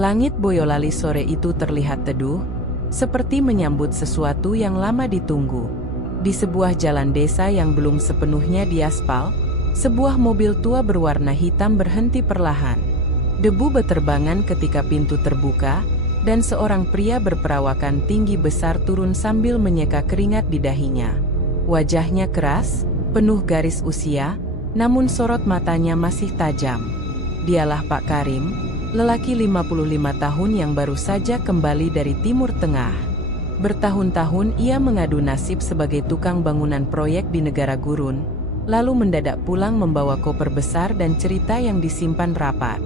Langit Boyolali sore itu terlihat teduh, seperti menyambut sesuatu yang lama ditunggu. Di sebuah jalan desa yang belum sepenuhnya diaspal, sebuah mobil tua berwarna hitam berhenti perlahan. Debu beterbangan ketika pintu terbuka, dan seorang pria berperawakan tinggi besar turun sambil menyeka keringat di dahinya. Wajahnya keras, penuh garis usia, namun sorot matanya masih tajam. Dialah Pak Karim, lelaki 55 tahun yang baru saja kembali dari Timur Tengah. Bertahun-tahun ia mengadu nasib sebagai tukang bangunan proyek di negara gurun, lalu mendadak pulang membawa koper besar dan cerita yang disimpan rapat.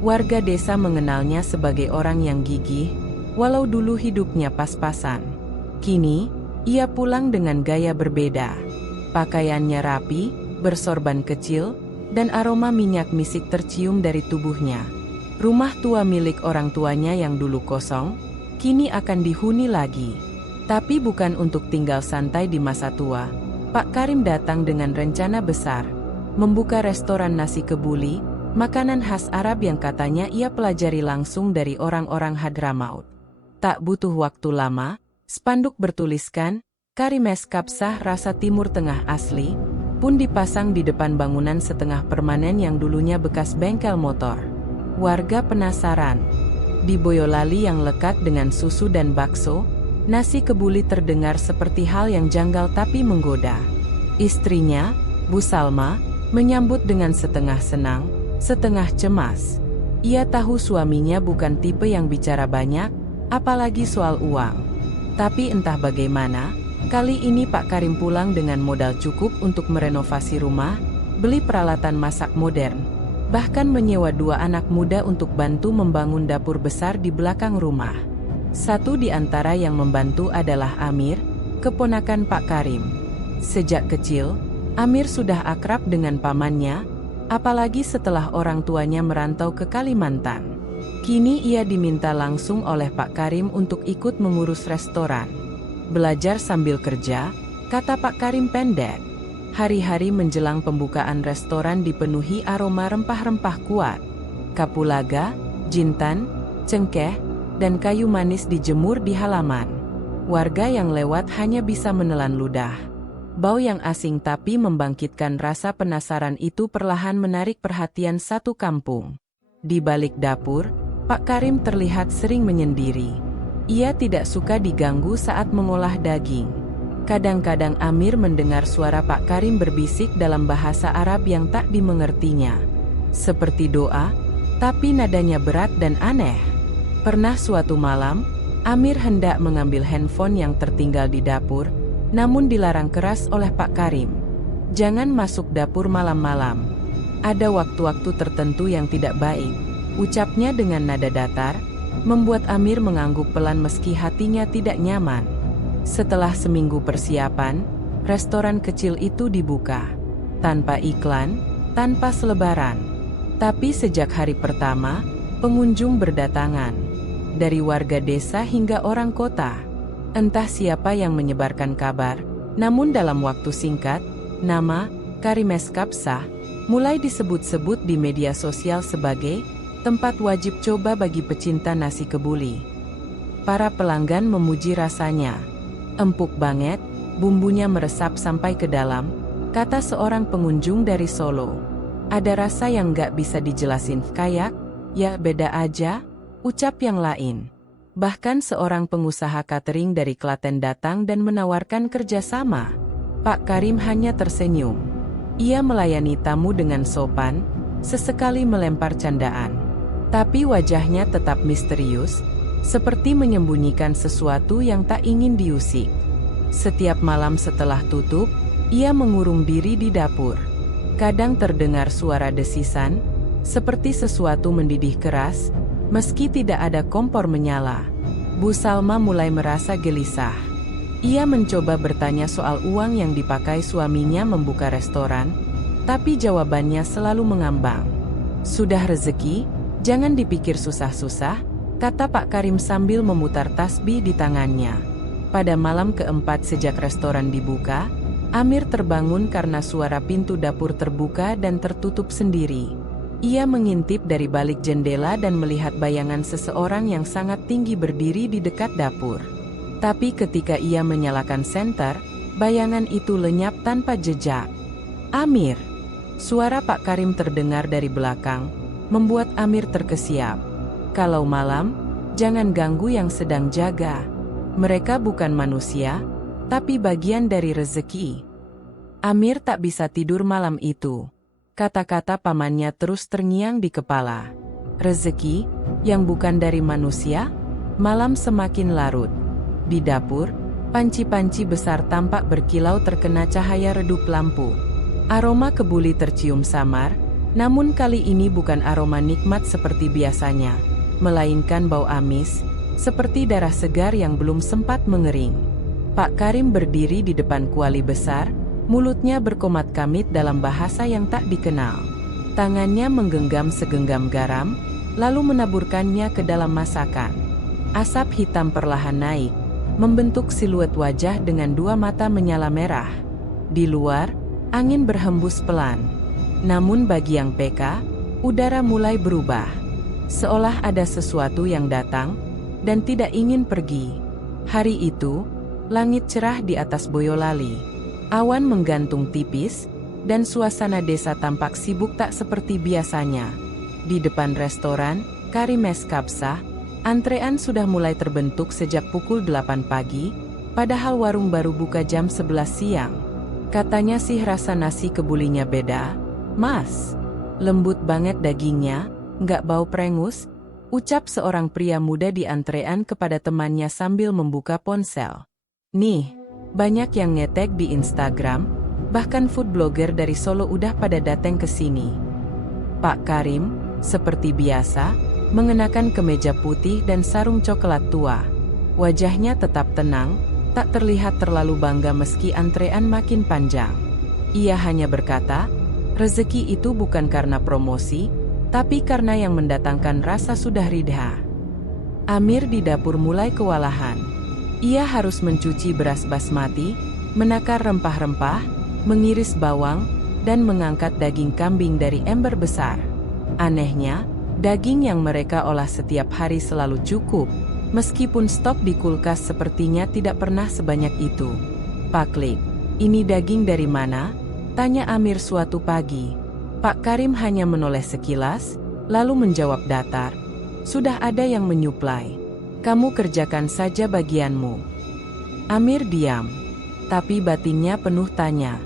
Warga desa mengenalnya sebagai orang yang gigih, walau dulu hidupnya pas-pasan. Kini, ia pulang dengan gaya berbeda. Pakaiannya rapi, bersorban kecil, dan aroma minyak misik tercium dari tubuhnya. Rumah tua milik orang tuanya yang dulu kosong, kini akan dihuni lagi. Tapi bukan untuk tinggal santai di masa tua. Pak Karim datang dengan rencana besar, membuka restoran nasi kebuli, makanan khas Arab yang katanya ia pelajari langsung dari orang-orang Hadramaut. Tak butuh waktu lama, spanduk bertuliskan, Karimes Kapsah rasa Timur Tengah asli, pun dipasang di depan bangunan setengah permanen yang dulunya bekas bengkel motor. Warga penasaran. Di Boyolali yang lekat dengan susu dan bakso, nasi kebuli terdengar seperti hal yang janggal tapi menggoda. Istrinya, Bu Salma, menyambut dengan setengah senang, setengah cemas. Ia tahu suaminya bukan tipe yang bicara banyak, apalagi soal uang. Tapi entah bagaimana, kali ini Pak Karim pulang dengan modal cukup untuk merenovasi rumah, beli peralatan masak modern, bahkan menyewa 2 anak muda untuk bantu membangun dapur besar di belakang rumah. Satu di antara yang membantu adalah Amir, keponakan Pak Karim. Sejak kecil, Amir sudah akrab dengan pamannya, apalagi setelah orang tuanya merantau ke Kalimantan. Kini ia diminta langsung oleh Pak Karim untuk ikut mengurus restoran. Belajar sambil kerja, kata Pak Karim pendek. Hari-hari menjelang pembukaan restoran dipenuhi aroma rempah-rempah kuat. Kapulaga, jintan, cengkeh, dan kayu manis dijemur di halaman. Warga yang lewat hanya bisa menelan ludah. Bau yang asing tapi membangkitkan rasa penasaran itu perlahan menarik perhatian satu kampung. Di balik dapur, Pak Karim terlihat sering menyendiri. Ia tidak suka diganggu saat mengolah daging. Kadang-kadang Amir mendengar suara Pak Karim berbisik dalam bahasa Arab yang tak dimengertinya. Seperti doa, tapi nadanya berat dan aneh. Pernah suatu malam, Amir hendak mengambil handphone yang tertinggal di dapur, namun dilarang keras oleh Pak Karim. Jangan masuk dapur malam-malam. Ada waktu-waktu tertentu yang tidak baik, ucapnya dengan nada datar, membuat Amir mengangguk pelan meski hatinya tidak nyaman. Setelah seminggu persiapan, restoran kecil itu dibuka. Tanpa iklan, tanpa selebaran. Tapi sejak hari pertama, pengunjung berdatangan. Dari warga desa hingga orang kota. Entah siapa yang menyebarkan kabar, namun dalam waktu singkat, nama Karimes Kapsah mulai disebut-sebut di media sosial sebagai tempat wajib coba bagi pecinta nasi kebuli. Para pelanggan memuji rasanya. Empuk banget, bumbunya meresap sampai ke dalam, kata seorang pengunjung dari Solo. Ada rasa yang gak bisa dijelasin, kayak, ya beda aja, ucap yang lain. Bahkan seorang pengusaha catering dari Klaten datang dan menawarkan kerjasama. Pak Karim hanya tersenyum. Ia melayani tamu dengan sopan, sesekali melempar candaan. Tapi wajahnya tetap misterius, seperti menyembunyikan sesuatu yang tak ingin diusik. Setiap malam setelah tutup, ia mengurung diri di dapur. Kadang terdengar suara desisan, seperti sesuatu mendidih keras, meski tidak ada kompor menyala. Bu Salma mulai merasa gelisah. Ia mencoba bertanya soal uang yang dipakai suaminya membuka restoran, tapi jawabannya selalu mengambang. Sudah rezeki, jangan dipikir susah-susah, kata Pak Karim sambil memutar tasbih di tangannya. Pada malam keempat sejak restoran dibuka, Amir terbangun karena suara pintu dapur terbuka dan tertutup sendiri. Ia mengintip dari balik jendela dan melihat bayangan seseorang yang sangat tinggi berdiri di dekat dapur. Tapi ketika ia menyalakan senter, bayangan itu lenyap tanpa jejak. "Amir!" Suara Pak Karim terdengar dari belakang, membuat Amir terkesiap. "Kalau malam, jangan ganggu yang sedang jaga. Mereka bukan manusia, tapi bagian dari rezeki." Amir tak bisa tidur malam itu. Kata-kata pamannya terus terngiang di kepala. Rezeki, yang bukan dari manusia? Malam semakin larut. Di dapur, panci-panci besar tampak berkilau terkena cahaya redup lampu. Aroma kebuli tercium samar, namun kali ini bukan aroma nikmat seperti biasanya, melainkan bau amis, seperti darah segar yang belum sempat mengering. Pak Karim berdiri di depan kuali besar, mulutnya berkomat-kamit dalam bahasa yang tak dikenal. Tangannya menggenggam segenggam garam, lalu menaburkannya ke dalam masakan. Asap hitam perlahan naik, membentuk siluet wajah dengan dua mata menyala merah. Di luar, angin berhembus pelan. Namun bagi yang peka, udara mulai berubah. Seolah ada sesuatu yang datang, dan tidak ingin pergi. Hari itu, langit cerah di atas Boyolali. Awan menggantung tipis, dan suasana desa tampak sibuk tak seperti biasanya. Di depan restoran, Karimes Kapsah, antrean sudah mulai terbentuk sejak pukul 8 pagi, padahal warung baru buka jam 11 siang. Katanya sih rasa nasi kebulinya beda. "Mas, lembut banget dagingnya, nggak bau prengus," ucap seorang pria muda di antrean kepada temannya sambil membuka ponsel. "Nih, banyak yang ngetek di Instagram, bahkan food blogger dari Solo udah pada datang ke sini." Pak Karim, seperti biasa, mengenakan kemeja putih dan sarung coklat tua. Wajahnya tetap tenang, tak terlihat terlalu bangga meski antrean makin panjang. Ia hanya berkata, rezeki itu bukan karena promosi, tapi karena yang mendatangkan rasa sudah ridha. Amir di dapur mulai kewalahan. Ia harus mencuci beras basmati, menakar rempah-rempah, mengiris bawang, dan mengangkat daging kambing dari ember besar. Anehnya, daging yang mereka olah setiap hari selalu cukup, meskipun stok di kulkas sepertinya tidak pernah sebanyak itu. "Pak Klik, ini daging dari mana?" tanya Amir suatu pagi. Pak Karim hanya menoleh sekilas, lalu menjawab datar, "Sudah ada yang menyuplai. Kamu kerjakan saja bagianmu." Amir diam, tapi batinnya penuh tanya.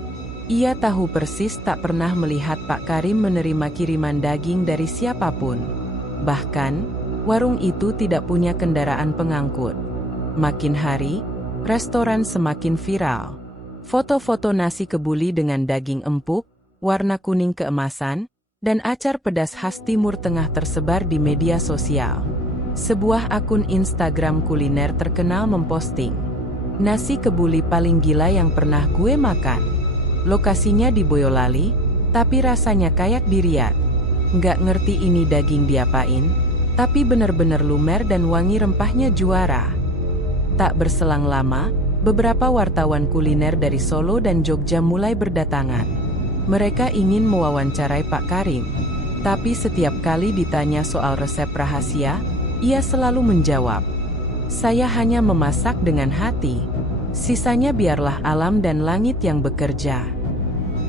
Ia tahu persis tak pernah melihat Pak Karim menerima kiriman daging dari siapapun. Bahkan, warung itu tidak punya kendaraan pengangkut. Makin hari, restoran semakin viral. Foto-foto nasi kebuli dengan daging empuk, warna kuning keemasan, dan acar pedas khas Timur Tengah tersebar di media sosial. Sebuah akun Instagram kuliner terkenal memposting, "Nasi kebuli paling gila yang pernah gue makan. Lokasinya di Boyolali, tapi rasanya kayak di Riyadh. Nggak ngerti ini daging diapain, tapi bener-bener lumer dan wangi rempahnya juara." Tak berselang lama, beberapa wartawan kuliner dari Solo dan Jogja mulai berdatangan. Mereka ingin mewawancarai Pak Karim, tapi setiap kali ditanya soal resep rahasia, ia selalu menjawab, "Saya hanya memasak dengan hati. Sisanya biarlah alam dan langit yang bekerja."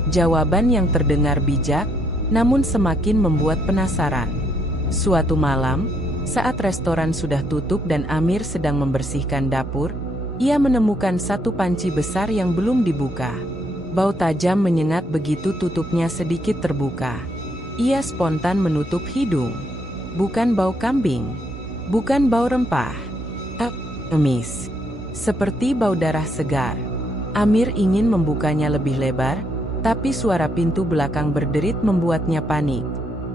Jawaban yang terdengar bijak, namun semakin membuat penasaran. Suatu malam, saat restoran sudah tutup dan Amir sedang membersihkan dapur, ia menemukan satu panci besar yang belum dibuka. Bau tajam menyengat begitu tutupnya sedikit terbuka. Ia spontan menutup hidung. Bukan bau kambing, bukan bau rempah. Emis. Seperti bau darah segar. Amir ingin membukanya lebih lebar, tapi suara pintu belakang berderit membuatnya panik.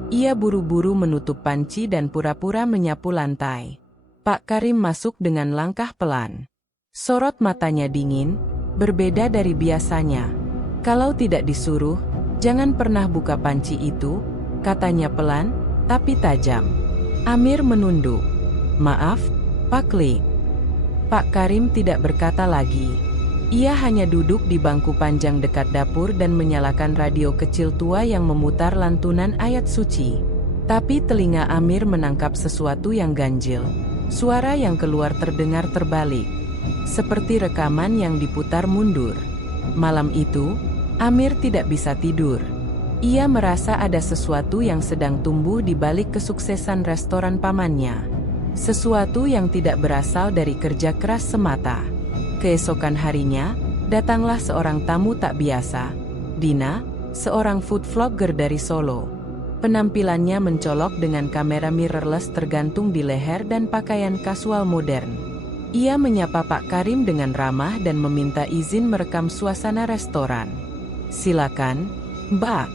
Ia buru-buru menutup panci dan pura-pura menyapu lantai. Pak Karim masuk dengan langkah pelan. Sorot matanya dingin, berbeda dari biasanya. "Kalau tidak disuruh, jangan pernah buka panci itu," katanya pelan, tapi tajam. Amir menunduk. "Maaf, Pak Klik." Pak Karim tidak berkata lagi. Ia hanya duduk di bangku panjang dekat dapur dan menyalakan radio kecil tua yang memutar lantunan ayat suci. Tapi telinga Amir menangkap sesuatu yang ganjil. Suara yang keluar terdengar terbalik, seperti rekaman yang diputar mundur. Malam itu, Amir tidak bisa tidur. Ia merasa ada sesuatu yang sedang tumbuh di balik kesuksesan restoran pamannya. Sesuatu yang tidak berasal dari kerja keras semata. Keesokan harinya, datanglah seorang tamu tak biasa. Dina, seorang food vlogger dari Solo. Penampilannya mencolok dengan kamera mirrorless tergantung di leher dan pakaian kasual modern. Ia menyapa Pak Karim dengan ramah dan meminta izin merekam suasana restoran. "Silakan, Mbak.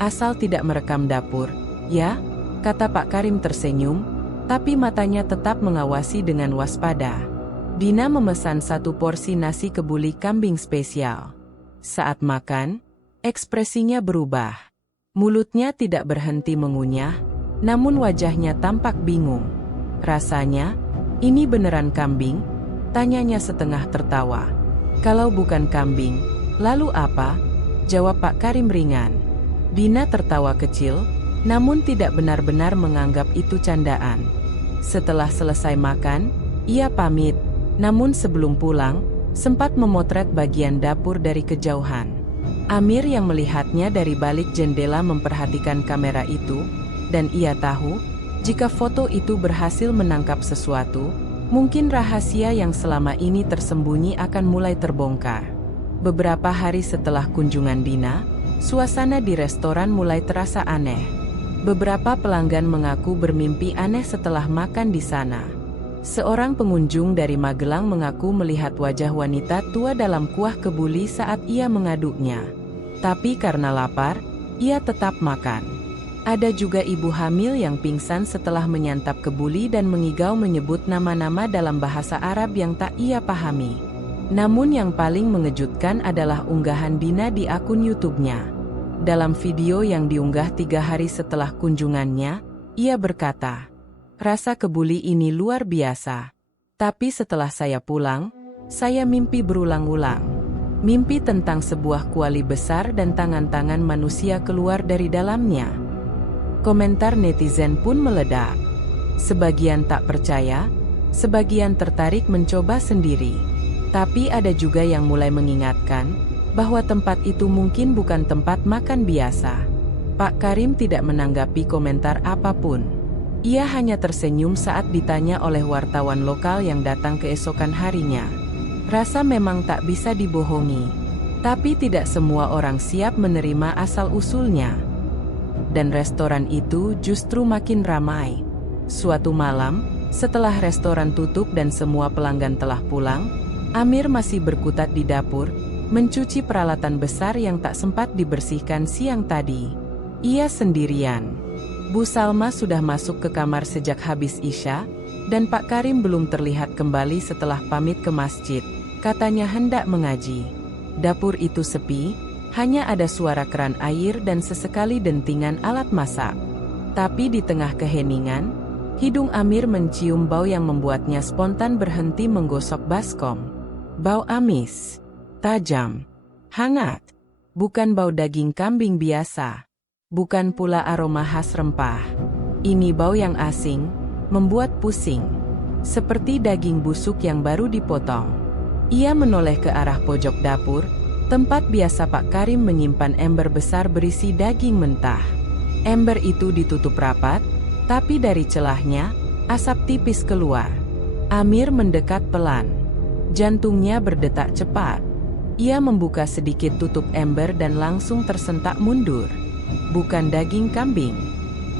Asal tidak merekam dapur, ya?" kata Pak Karim tersenyum, tapi matanya tetap mengawasi dengan waspada. Dina memesan 1 porsi nasi kebuli kambing spesial. Saat makan, ekspresinya berubah. Mulutnya tidak berhenti mengunyah, namun wajahnya tampak bingung. "Rasanya, ini beneran kambing?" tanyanya setengah tertawa. "Kalau bukan kambing, lalu apa?" jawab Pak Karim ringan. Dina tertawa kecil, namun tidak benar-benar menganggap itu candaan. Setelah selesai makan, ia pamit, namun sebelum pulang, sempat memotret bagian dapur dari kejauhan. Amir yang melihatnya dari balik jendela memperhatikan kamera itu, dan ia tahu, jika foto itu berhasil menangkap sesuatu, mungkin rahasia yang selama ini tersembunyi akan mulai terbongkar. Beberapa hari setelah kunjungan Dina, suasana di restoran mulai terasa aneh. Beberapa pelanggan mengaku bermimpi aneh setelah makan di sana. Seorang pengunjung dari Magelang mengaku melihat wajah wanita tua dalam kuah kebuli saat ia mengaduknya. Tapi karena lapar, ia tetap makan. Ada juga ibu hamil yang pingsan setelah menyantap kebuli dan mengigau menyebut nama-nama dalam bahasa Arab yang tak ia pahami. Namun yang paling mengejutkan adalah unggahan Dina di akun YouTube-nya. Dalam video yang diunggah 3 hari setelah kunjungannya, ia berkata, "Rasa kebuli ini luar biasa. Tapi setelah saya pulang, saya mimpi berulang-ulang. Mimpi tentang sebuah kuali besar dan tangan-tangan manusia keluar dari dalamnya." Komentar netizen pun meledak. Sebagian tak percaya, sebagian tertarik mencoba sendiri. Tapi ada juga yang mulai mengingatkan bahwa tempat itu mungkin bukan tempat makan biasa. Pak Karim tidak menanggapi komentar apapun. Ia hanya tersenyum saat ditanya oleh wartawan lokal yang datang keesokan harinya. Rasa memang tak bisa dibohongi, tapi tidak semua orang siap menerima asal-usulnya. Dan restoran itu justru makin ramai. Suatu malam, setelah restoran tutup dan semua pelanggan telah pulang, Amir masih berkutat di dapur, mencuci peralatan besar yang tak sempat dibersihkan siang tadi. Ia sendirian. Bu Salma sudah masuk ke kamar sejak habis Isya, dan Pak Karim belum terlihat kembali setelah pamit ke masjid. Katanya hendak mengaji. Dapur itu sepi, hanya ada suara keran air dan sesekali dentingan alat masak. Tapi di tengah keheningan, hidung Amir mencium bau yang membuatnya spontan berhenti menggosok baskom. Bau amis, tajam, hangat. Bukan bau daging kambing biasa. Bukan pula aroma khas rempah. Ini bau yang asing, membuat pusing. Seperti daging busuk yang baru dipotong. Ia menoleh ke arah pojok dapur, tempat biasa Pak Karim menyimpan ember besar berisi daging mentah. Ember itu ditutup rapat, tapi dari celahnya, asap tipis keluar. Amir mendekat pelan. Jantungnya berdetak cepat. Ia membuka sedikit tutup ember dan langsung tersentak mundur. Bukan daging kambing.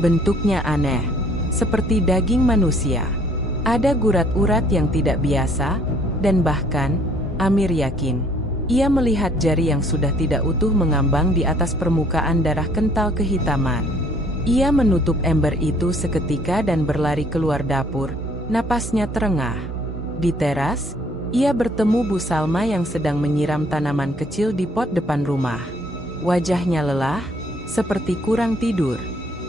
Bentuknya aneh, seperti daging manusia. Ada gurat-urat yang tidak biasa, dan bahkan, Amir yakin, ia melihat jari yang sudah tidak utuh mengambang di atas permukaan darah kental kehitaman. Ia menutup ember itu seketika dan berlari keluar dapur, napasnya terengah. Di teras, ia bertemu Bu Salma yang sedang menyiram tanaman kecil di pot depan rumah. Wajahnya lelah, seperti kurang tidur.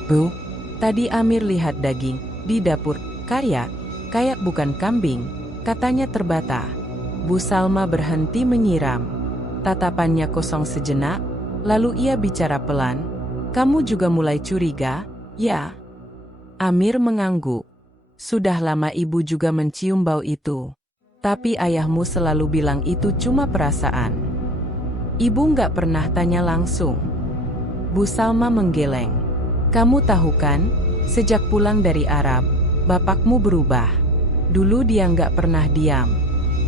"Bu, tadi Amir lihat daging di dapur, kayak bukan kambing," katanya terbata. Bu Salma berhenti menyiram. Tatapannya kosong sejenak, lalu ia bicara pelan, "Kamu juga mulai curiga, ya?" Amir mengangguk. Sudah lama ibu juga mencium bau itu. Tapi ayahmu selalu bilang itu cuma perasaan. Ibu nggak pernah tanya langsung. Bu Salma menggeleng. Kamu tahu kan, sejak pulang dari Arab, bapakmu berubah. Dulu dia nggak pernah diam.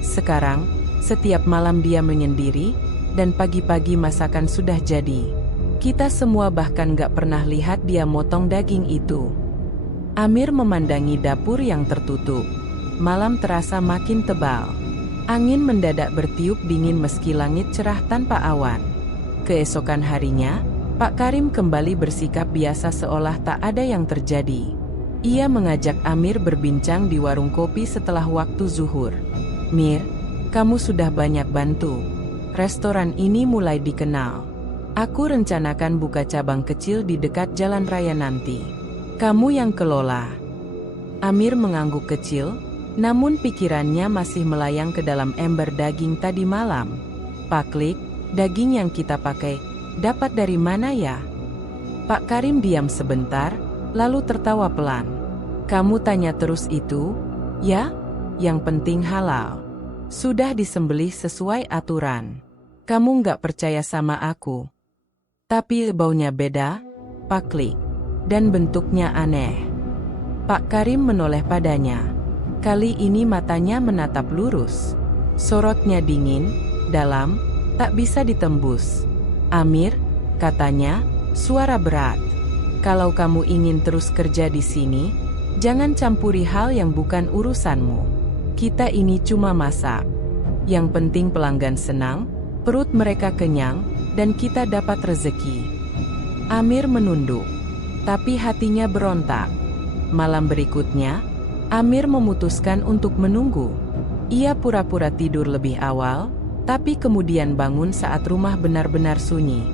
Sekarang, setiap malam dia menyendiri, dan pagi-pagi masakan sudah jadi. Kita semua bahkan nggak pernah lihat dia motong daging itu. Amir memandangi dapur yang tertutup. Malam terasa makin tebal. Angin mendadak bertiup dingin meski langit cerah tanpa awan. Keesokan harinya, Pak Karim kembali bersikap biasa seolah tak ada yang terjadi. Ia mengajak Amir berbincang di warung kopi setelah waktu zuhur. Mir, kamu sudah banyak bantu. Restoran ini mulai dikenal. Aku rencanakan buka cabang kecil di dekat jalan raya nanti. Kamu yang kelola. Amir mengangguk kecil, namun pikirannya masih melayang ke dalam ember daging tadi malam. Pak Klik, daging yang kita pakai, dapat dari mana ya? Pak Karim diam sebentar, lalu tertawa pelan. Kamu tanya terus itu? Ya, yang penting halal. Sudah disembelih sesuai aturan. Kamu nggak percaya sama aku. Tapi baunya beda, Pak Klik. Dan bentuknya aneh. Pak Karim menoleh padanya. Kali ini matanya menatap lurus. Sorotnya dingin, dalam, tak bisa ditembus. Amir, katanya, suara berat. Kalau kamu ingin terus kerja di sini, jangan campuri hal yang bukan urusanmu. Kita ini cuma masak. Yang penting pelanggan senang, perut mereka kenyang, dan kita dapat rezeki. Amir menunduk. Tapi hatinya berontak. Malam berikutnya, Amir memutuskan untuk menunggu. Ia pura-pura tidur lebih awal, tapi kemudian bangun saat rumah benar-benar sunyi.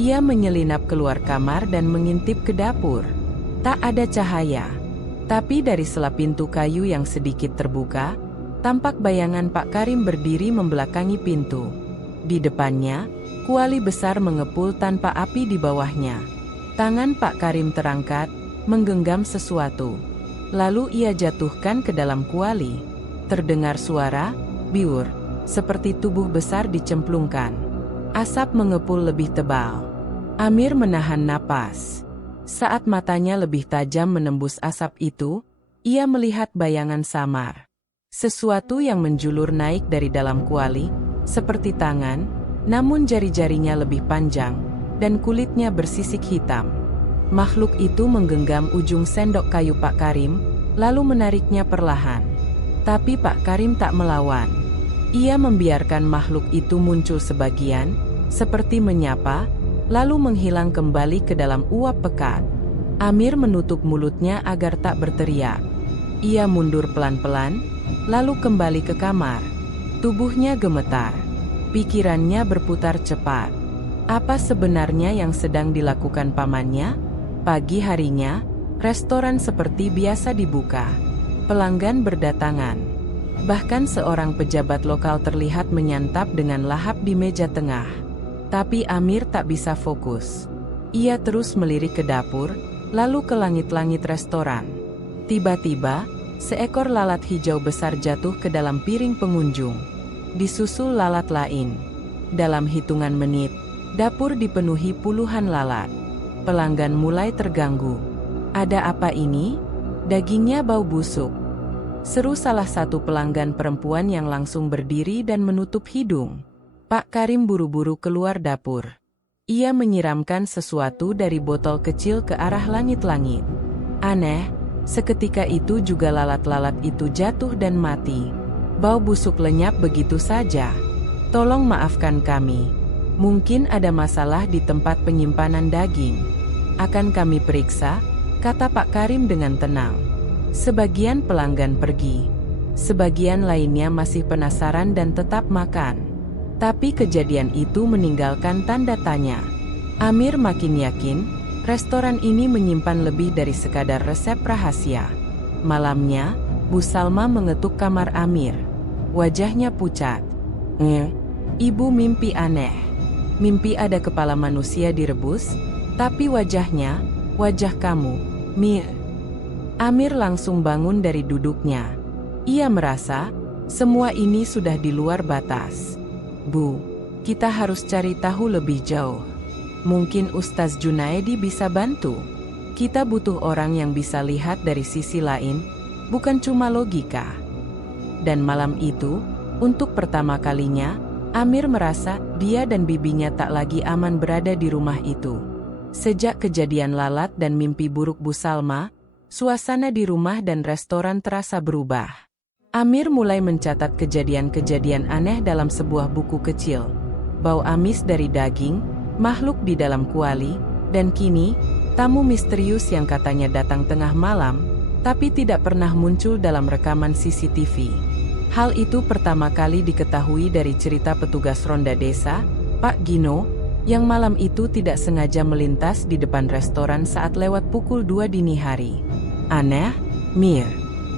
Ia menyelinap keluar kamar dan mengintip ke dapur. Tak ada cahaya. Tapi dari selap pintu kayu yang sedikit terbuka, tampak bayangan Pak Karim berdiri membelakangi pintu. Di depannya, kuali besar mengepul tanpa api di bawahnya. Tangan Pak Karim terangkat, menggenggam sesuatu. Lalu ia jatuhkan ke dalam kuali. Terdengar suara, biur, seperti tubuh besar dicemplungkan. Asap mengepul lebih tebal. Amir menahan napas. Saat matanya lebih tajam menembus asap itu, ia melihat bayangan samar. Sesuatu yang menjulur naik dari dalam kuali, seperti tangan, namun jari-jarinya lebih panjang, dan kulitnya bersisik hitam. Makhluk itu menggenggam ujung sendok kayu Pak Karim, lalu menariknya perlahan. Tapi Pak Karim tak melawan. Ia membiarkan makhluk itu muncul sebagian, seperti menyapa, lalu menghilang kembali ke dalam uap pekat. Amir menutup mulutnya agar tak berteriak. Ia mundur pelan-pelan, lalu kembali ke kamar. Tubuhnya gemetar. Pikirannya berputar cepat. Apa sebenarnya yang sedang dilakukan pamannya? Pagi harinya, restoran seperti biasa dibuka. Pelanggan berdatangan. Bahkan seorang pejabat lokal terlihat menyantap dengan lahap di meja tengah. Tapi Amir tak bisa fokus. Ia terus melirik ke dapur, lalu ke langit-langit restoran. Tiba-tiba, seekor lalat hijau besar jatuh ke dalam piring pengunjung. Disusul lalat lain. Dalam hitungan menit, dapur dipenuhi puluhan lalat. Pelanggan mulai terganggu. Ada apa ini? Dagingnya bau busuk. Seru salah satu pelanggan perempuan yang langsung berdiri dan menutup hidung. Pak Karim buru-buru keluar dapur. Ia menyiramkan sesuatu dari botol kecil ke arah langit-langit. Aneh, seketika itu juga lalat-lalat itu jatuh dan mati. Bau busuk lenyap begitu saja. Tolong maafkan kami. Mungkin ada masalah di tempat penyimpanan daging. Akan kami periksa, kata Pak Karim dengan tenang. Sebagian pelanggan pergi. Sebagian lainnya masih penasaran dan tetap makan. Tapi kejadian itu meninggalkan tanda tanya. Amir makin yakin, restoran ini menyimpan lebih dari sekadar resep rahasia. Malamnya, Bu Salma mengetuk kamar Amir. Wajahnya pucat. Ibu mimpi aneh. Mimpi ada kepala manusia direbus, tapi wajahnya, wajah kamu, Mir. Amir langsung bangun dari duduknya. Ia merasa, semua ini sudah di luar batas. Bu, kita harus cari tahu lebih jauh. Mungkin Ustaz Junaedi bisa bantu. Kita butuh orang yang bisa lihat dari sisi lain, bukan cuma logika. Dan malam itu, untuk pertama kalinya, Amir merasa dia dan bibinya tak lagi aman berada di rumah itu. Sejak kejadian lalat dan mimpi buruk Bu Salma, suasana di rumah dan restoran terasa berubah. Amir mulai mencatat kejadian-kejadian aneh dalam sebuah buku kecil. Bau amis dari daging, makhluk di dalam kuali, dan kini, tamu misterius yang katanya datang tengah malam, tapi tidak pernah muncul dalam rekaman CCTV. Hal itu pertama kali diketahui dari cerita petugas ronda desa, Pak Gino, yang malam itu tidak sengaja melintas di depan restoran saat lewat pukul 2 dini hari. Aneh, Mir.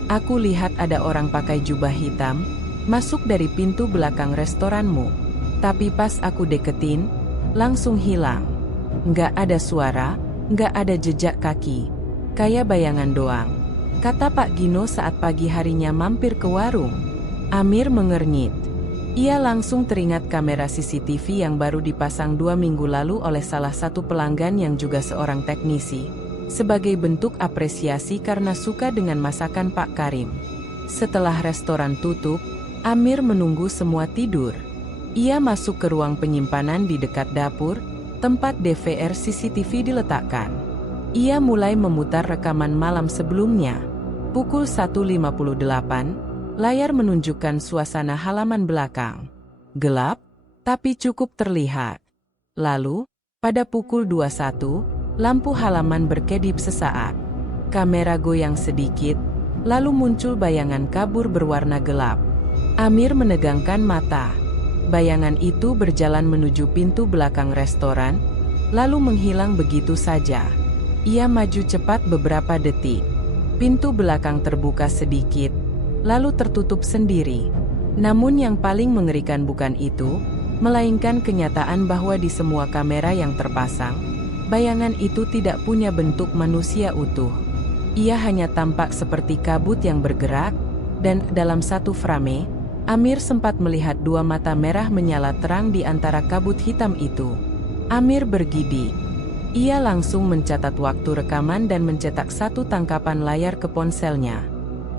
Aku lihat ada orang pakai jubah hitam, masuk dari pintu belakang restoranmu. Tapi pas aku deketin, langsung hilang. Nggak ada suara, nggak ada jejak kaki. Kayak bayangan doang, kata Pak Gino saat pagi harinya mampir ke warung. Amir mengernyit. Ia langsung teringat kamera CCTV yang baru dipasang 2 minggu lalu oleh salah satu pelanggan yang juga seorang teknisi, sebagai bentuk apresiasi karena suka dengan masakan Pak Karim. Setelah restoran tutup, Amir menunggu semua tidur. Ia masuk ke ruang penyimpanan di dekat dapur, tempat DVR CCTV diletakkan. Ia mulai memutar rekaman malam sebelumnya. Pukul 1.58, layar menunjukkan suasana halaman belakang. Gelap, tapi cukup terlihat. Lalu, pada pukul 21, lampu halaman berkedip sesaat. Kamera goyang sedikit, lalu muncul bayangan kabur berwarna gelap. Amir menegangkan mata. Bayangan itu berjalan menuju pintu belakang restoran, lalu menghilang begitu saja. Ia maju cepat beberapa detik. Pintu belakang terbuka sedikit, lalu tertutup sendiri. Namun yang paling mengerikan bukan itu, melainkan kenyataan bahwa di semua kamera yang terpasang, bayangan itu tidak punya bentuk manusia utuh. Ia hanya tampak seperti kabut yang bergerak, dan dalam satu frame, Amir sempat melihat 2 mata merah menyala terang di antara kabut hitam itu. Amir bergidik. Ia langsung mencatat waktu rekaman dan mencetak 1 tangkapan layar ke ponselnya.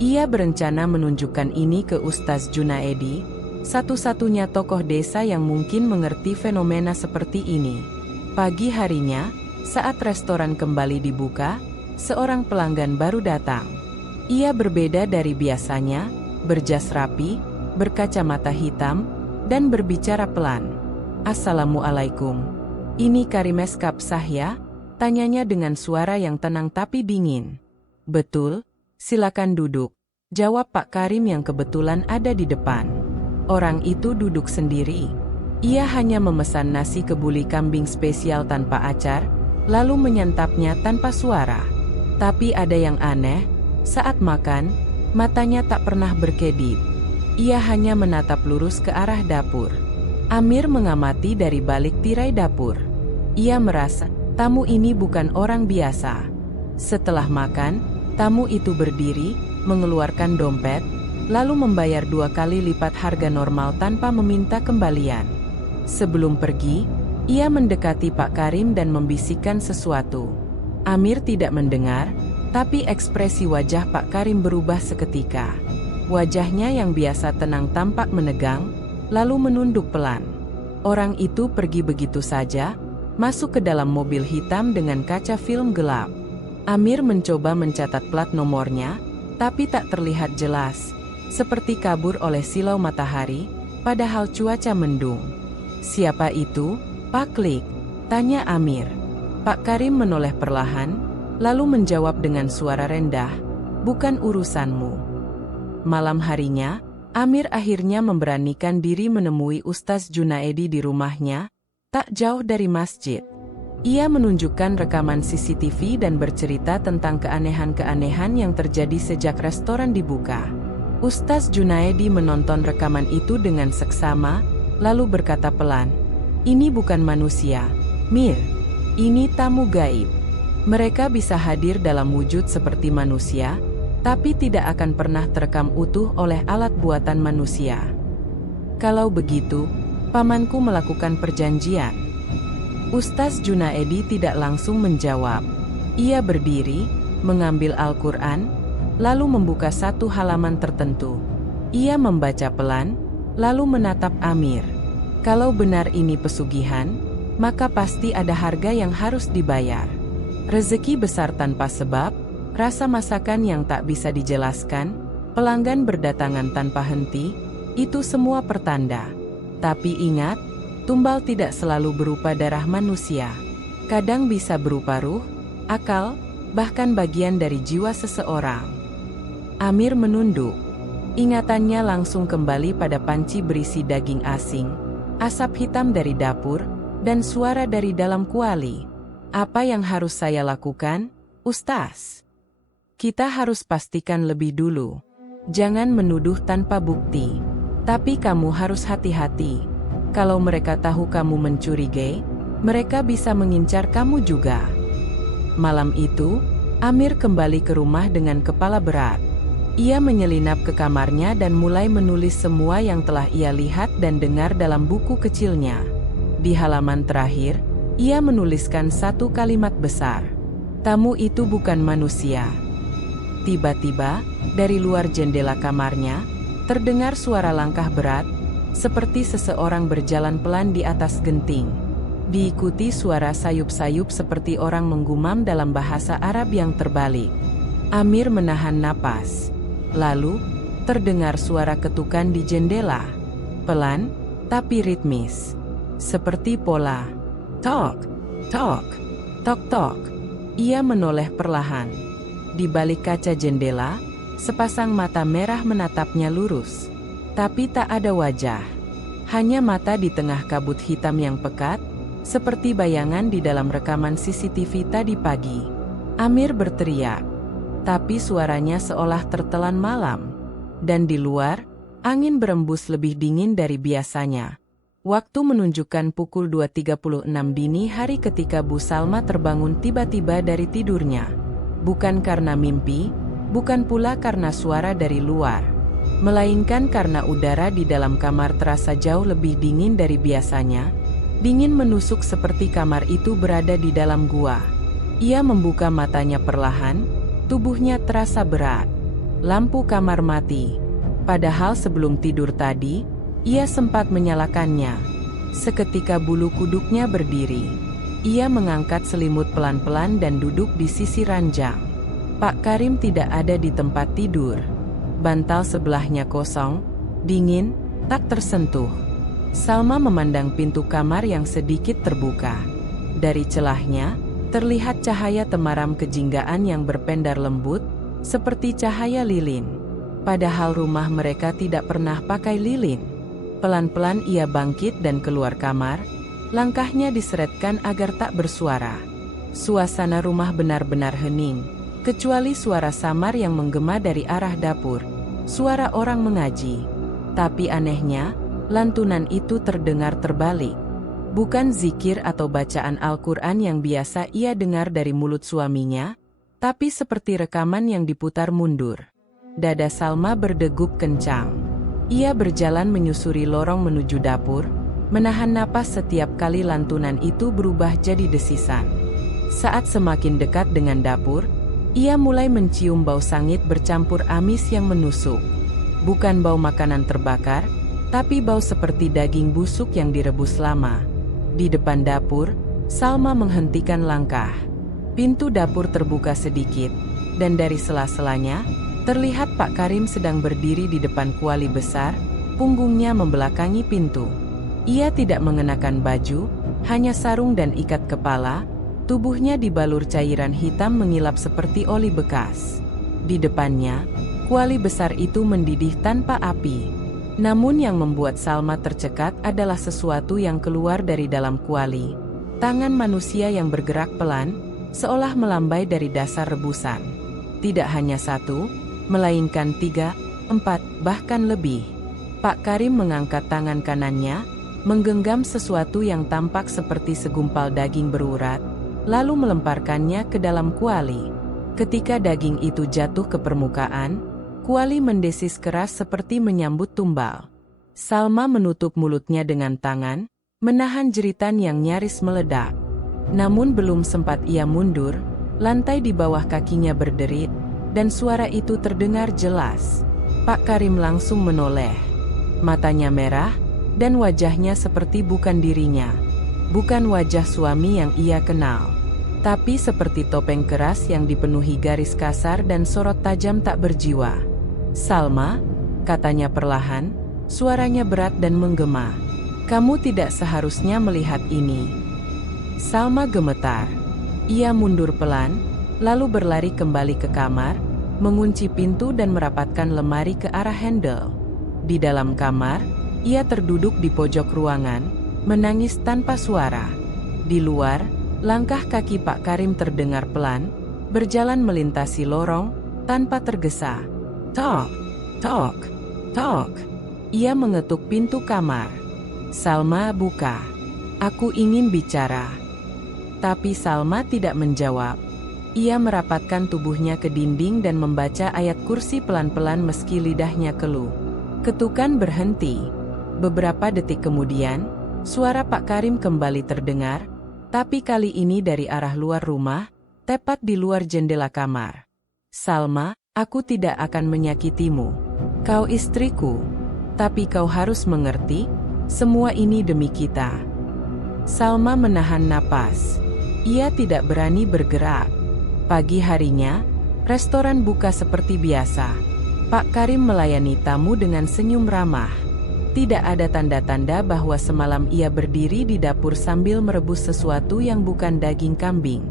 Ia berencana menunjukkan ini ke Ustaz Junaedi, satu-satunya tokoh desa yang mungkin mengerti fenomena seperti ini. Pagi harinya, saat restoran kembali dibuka, seorang pelanggan baru datang. Ia berbeda dari biasanya, berjas rapi, berkacamata hitam, dan berbicara pelan. "Assalamualaikum. Ini Karimes Kapsah ya?" tanyanya dengan suara yang tenang tapi dingin. "Betul. Silakan duduk," jawab Pak Karim yang kebetulan ada di depan. Orang itu duduk sendiri. Ia hanya memesan nasi kebuli kambing spesial tanpa acar, lalu menyantapnya tanpa suara. Tapi ada yang aneh, saat makan, matanya tak pernah berkedip. Ia hanya menatap lurus ke arah dapur. Amir mengamati dari balik tirai dapur. Ia merasa, tamu ini bukan orang biasa. Setelah makan, tamu itu berdiri, mengeluarkan dompet, lalu membayar 2 kali lipat harga normal tanpa meminta kembalian. Sebelum pergi, ia mendekati Pak Karim dan membisikkan sesuatu. Amir tidak mendengar, tapi ekspresi wajah Pak Karim berubah seketika. Wajahnya yang biasa tenang tampak menegang, lalu menunduk pelan. Orang itu pergi begitu saja, masuk ke dalam mobil hitam dengan kaca film gelap. Amir mencoba mencatat plat nomornya, tapi tak terlihat jelas, seperti kabur oleh silau matahari, padahal cuaca mendung. "Siapa itu, Pak Klik?" tanya Amir. Pak Karim menoleh perlahan, lalu menjawab dengan suara rendah, "Bukan urusanmu." Malam harinya, Amir akhirnya memberanikan diri menemui Ustaz Junaedi di rumahnya, tak jauh dari masjid. Ia menunjukkan rekaman CCTV dan bercerita tentang keanehan-keanehan yang terjadi sejak restoran dibuka. Ustaz Junaedi menonton rekaman itu dengan seksama, lalu berkata pelan, "Ini bukan manusia, Mir. Ini tamu gaib." Mereka bisa hadir dalam wujud seperti manusia, tapi tidak akan pernah terekam utuh oleh alat buatan manusia. Kalau begitu, pamanku melakukan perjanjian. Ustaz Junaedi tidak langsung menjawab. Ia berdiri, mengambil Al-Quran, lalu membuka satu halaman tertentu. Ia membaca pelan, lalu menatap Amir. Kalau benar ini pesugihan, maka pasti ada harga yang harus dibayar. Rezeki besar tanpa sebab, rasa masakan yang tak bisa dijelaskan, pelanggan berdatangan tanpa henti, itu semua pertanda. Tapi ingat, tumbal tidak selalu berupa darah manusia. Kadang bisa berupa ruh, akal, bahkan bagian dari jiwa seseorang. Amir menunduk. Ingatannya langsung kembali pada panci berisi daging asing, asap hitam dari dapur, dan suara dari dalam kuali. Apa yang harus saya lakukan, Ustaz? Kita harus pastikan lebih dulu. Jangan menuduh tanpa bukti. Tapi kamu harus hati-hati. Kalau mereka tahu kamu mencurigai, mereka bisa mengincar kamu juga. Malam itu, Amir kembali ke rumah dengan kepala berat. Ia menyelinap ke kamarnya dan mulai menulis semua yang telah ia lihat dan dengar dalam buku kecilnya. Di halaman terakhir, ia menuliskan satu kalimat besar. Tamu itu bukan manusia. Tiba-tiba, dari luar jendela kamarnya, terdengar suara langkah berat, seperti seseorang berjalan pelan di atas genting. Diikuti suara sayup-sayup seperti orang menggumam dalam bahasa Arab yang terbalik. Amir menahan napas. Lalu, terdengar suara ketukan di jendela. Pelan, tapi ritmis. Seperti pola. Tok, tok, tok, tok. Ia menoleh perlahan. Di balik kaca jendela, sepasang mata merah menatapnya lurus. Tapi tak ada wajah. Hanya mata di tengah kabut hitam yang pekat, seperti bayangan di dalam rekaman CCTV tadi pagi. Amir berteriak, tapi suaranya seolah tertelan malam. Dan di luar, angin berembus lebih dingin dari biasanya. Waktu menunjukkan pukul 2.36 dini hari ketika Bu Salma terbangun tiba-tiba dari tidurnya. Bukan karena mimpi, bukan pula karena suara dari luar, melainkan karena udara di dalam kamar terasa jauh lebih dingin dari biasanya. Dingin menusuk seperti kamar itu berada di dalam gua. Ia membuka matanya perlahan, tubuhnya terasa berat. Lampu kamar mati. Padahal sebelum tidur tadi, ia sempat menyalakannya. Seketika bulu kuduknya berdiri. Ia mengangkat selimut pelan-pelan dan duduk di sisi ranjang. Pak Karim tidak ada di tempat tidur. Bantal sebelahnya kosong, dingin, tak tersentuh. Salma memandang pintu kamar yang sedikit terbuka. Dari celahnya, terlihat cahaya temaram kejinggaan yang berpendar lembut, seperti cahaya lilin. Padahal rumah mereka tidak pernah pakai lilin. Pelan-pelan ia bangkit dan keluar kamar, langkahnya diseretkan agar tak bersuara. Suasana rumah benar-benar hening, kecuali suara samar yang menggema dari arah dapur, suara orang mengaji. Tapi anehnya, lantunan itu terdengar terbalik. Bukan zikir atau bacaan Al-Quran yang biasa ia dengar dari mulut suaminya, tapi seperti rekaman yang diputar mundur. Dada Salma berdegup kencang. Ia berjalan menyusuri lorong menuju dapur, menahan napas setiap kali lantunan itu berubah jadi desisan. Saat semakin dekat dengan dapur, ia mulai mencium bau sangit bercampur amis yang menusuk. Bukan bau makanan terbakar, tapi bau seperti daging busuk yang direbus lama. Di depan dapur, Salma menghentikan langkah. Pintu dapur terbuka sedikit, dan dari sela-selanya, terlihat Pak Karim sedang berdiri di depan kuali besar, punggungnya membelakangi pintu. Ia tidak mengenakan baju, hanya sarung dan ikat kepala, tubuhnya dibalur cairan hitam mengilap seperti oli bekas. Di depannya, kuali besar itu mendidih tanpa api. Namun yang membuat Salma tercekat adalah sesuatu yang keluar dari dalam kuali. Tangan manusia yang bergerak pelan, seolah melambai dari dasar rebusan. Tidak hanya satu, melainkan 3, 4, bahkan lebih. Pak Karim mengangkat tangan kanannya, menggenggam sesuatu yang tampak seperti segumpal daging berurat, lalu melemparkannya ke dalam kuali. Ketika daging itu jatuh ke permukaan, kuali mendesis keras seperti menyambut tumbal. Salma menutup mulutnya dengan tangan, menahan jeritan yang nyaris meledak. Namun belum sempat ia mundur, lantai di bawah kakinya berderit, dan suara itu terdengar jelas. Pak Karim langsung menoleh. Matanya merah, dan wajahnya seperti bukan dirinya. Bukan wajah suami yang ia kenal, tapi seperti topeng keras yang dipenuhi garis kasar dan sorot tajam tak berjiwa. "Salma," katanya perlahan, suaranya berat dan menggema. "Kamu tidak seharusnya melihat ini." Salma gemetar. Ia mundur pelan, lalu berlari kembali ke kamar, mengunci pintu dan merapatkan lemari ke arah handle. Di dalam kamar, ia terduduk di pojok ruangan, menangis tanpa suara. Di luar, langkah kaki Pak Karim terdengar pelan, berjalan melintasi lorong, tanpa tergesa. Tok, tok, tok. Ia mengetuk pintu kamar. "Salma, buka. Aku ingin bicara." Tapi Salma tidak menjawab. Ia merapatkan tubuhnya ke dinding dan membaca ayat kursi pelan-pelan meski lidahnya keluh. Ketukan berhenti. Beberapa detik kemudian, suara Pak Karim kembali terdengar, tapi kali ini dari arah luar rumah, tepat di luar jendela kamar. "Salma, aku tidak akan menyakitimu. Kau istriku. Tapi kau harus mengerti, semua ini demi kita." Salma menahan napas. Ia tidak berani bergerak. Pagi harinya, restoran buka seperti biasa. Pak Karim melayani tamu dengan senyum ramah. Tidak ada tanda-tanda bahwa semalam ia berdiri di dapur sambil merebus sesuatu yang bukan daging kambing.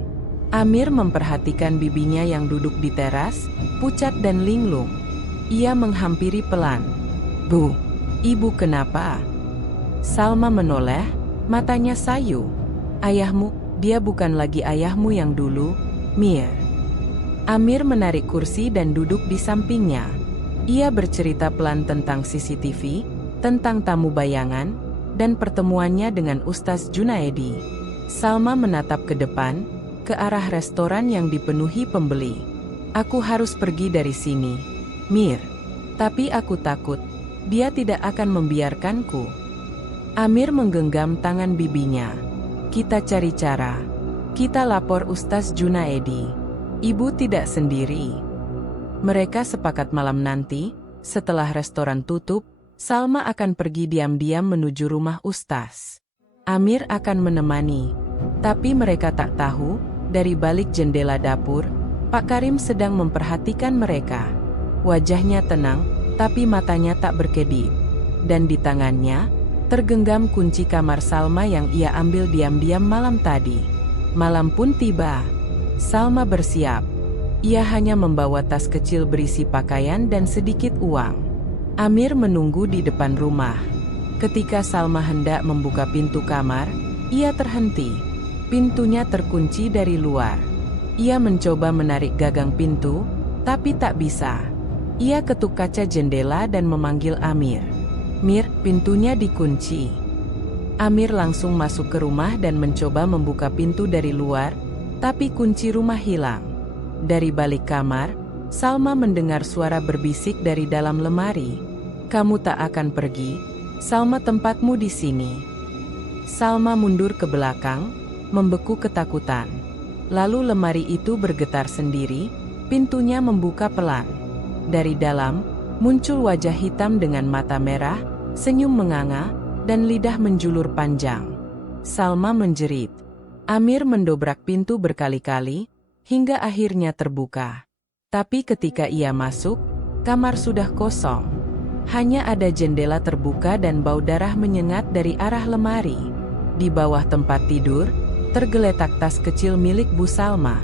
Amir memperhatikan bibinya yang duduk di teras, pucat dan linglung. Ia menghampiri pelan. "Bu, ibu kenapa?" Salma menoleh, matanya sayu. "Ayahmu, dia bukan lagi ayahmu yang dulu, Mir." Amir menarik kursi dan duduk di sampingnya. Ia bercerita pelan tentang CCTV, tentang tamu bayangan, dan pertemuannya dengan Ustaz Junaedi. Salma menatap ke depan, ke arah restoran yang dipenuhi pembeli. "Aku harus pergi dari sini, Mir. Tapi aku takut, dia tidak akan membiarkanku." Amir menggenggam tangan bibinya. "Kita cari cara. Kita lapor Ustaz Junaedi. Ibu tidak sendiri." Mereka sepakat malam nanti, setelah restoran tutup, Salma akan pergi diam-diam menuju rumah Ustaz. Amir akan menemani. Tapi mereka tak tahu, dari balik jendela dapur, Pak Karim sedang memperhatikan mereka. Wajahnya tenang, tapi matanya tak berkedip. Dan di tangannya, tergenggam kunci kamar Salma yang ia ambil diam-diam malam tadi. Malam pun tiba. Salma bersiap. Ia hanya membawa tas kecil berisi pakaian dan sedikit uang. Amir menunggu di depan rumah. Ketika Salma hendak membuka pintu kamar, ia terhenti. Pintunya terkunci dari luar. Ia mencoba menarik gagang pintu, tapi tak bisa. Ia ketuk kaca jendela dan memanggil Amir. "Mir, pintunya dikunci." Amir langsung masuk ke rumah dan mencoba membuka pintu dari luar, tapi kunci rumah hilang. Dari balik kamar, Salma mendengar suara berbisik dari dalam lemari. "Kamu tak akan pergi, Salma, tempatmu di sini." Salma mundur ke belakang, membeku ketakutan. Lalu lemari itu bergetar sendiri, pintunya membuka pelan. Dari dalam, muncul wajah hitam dengan mata merah, senyum menganga, dan lidah menjulur panjang. Salma menjerit. Amir mendobrak pintu berkali-kali, hingga akhirnya terbuka. Tapi ketika ia masuk, kamar sudah kosong. Hanya ada jendela terbuka dan bau darah menyengat dari arah lemari. Di bawah tempat tidur, tergeletak tas kecil milik Bu Salma.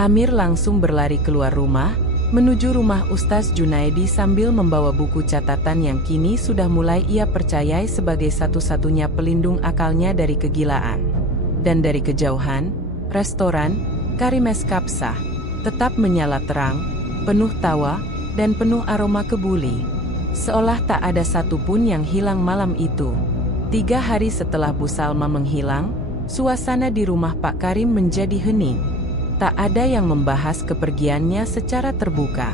Amir langsung berlari keluar rumah, menuju rumah Ustaz Junaedi sambil membawa buku catatan yang kini sudah mulai ia percayai sebagai satu-satunya pelindung akalnya dari kegilaan. Dan dari kejauhan, restoran, Karimes Kapsah, tetap menyala terang, penuh tawa, dan penuh aroma kebuli. Seolah tak ada satupun yang hilang malam itu. 3 hari setelah Bu Salma menghilang, Suasana di rumah Pak Karim menjadi hening. Tak ada yang membahas kepergiannya secara terbuka.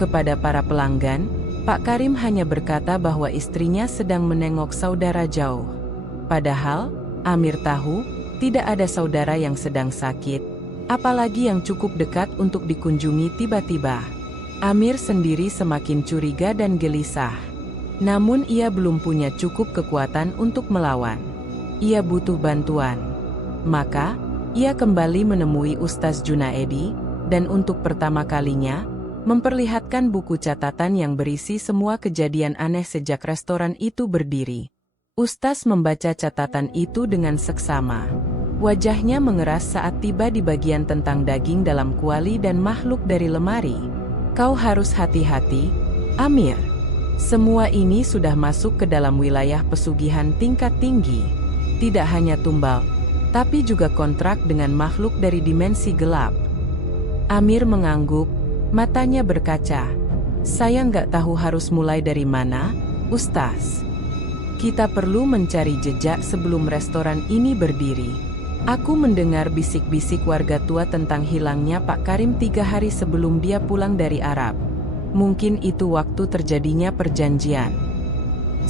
Kepada para pelanggan, Pak Karim hanya berkata bahwa istrinya sedang menengok saudara jauh. Padahal, Amir tahu, tidak ada saudara yang sedang sakit, apalagi yang cukup dekat untuk dikunjungi tiba-tiba. Amir sendiri semakin curiga dan gelisah. Namun ia belum punya cukup kekuatan untuk melawan. Ia butuh bantuan. Maka, ia kembali menemui Ustaz Junaedi, dan untuk pertama kalinya, memperlihatkan buku catatan yang berisi semua kejadian aneh sejak restoran itu berdiri. Ustaz membaca catatan itu dengan seksama. Wajahnya mengeras saat tiba di bagian tentang daging dalam kuali dan makhluk dari lemari. Kau harus hati-hati, Amir. Semua ini sudah masuk ke dalam wilayah pesugihan tingkat tinggi. Tidak hanya tumbal, tapi juga kontrak dengan makhluk dari dimensi gelap. Amir mengangguk, matanya berkaca. Saya nggak tahu harus mulai dari mana, Ustaz. Kita perlu mencari jejak sebelum restoran ini berdiri. Aku mendengar bisik-bisik warga tua tentang hilangnya Pak Karim 3 hari sebelum dia pulang dari Arab. Mungkin itu waktu terjadinya perjanjian.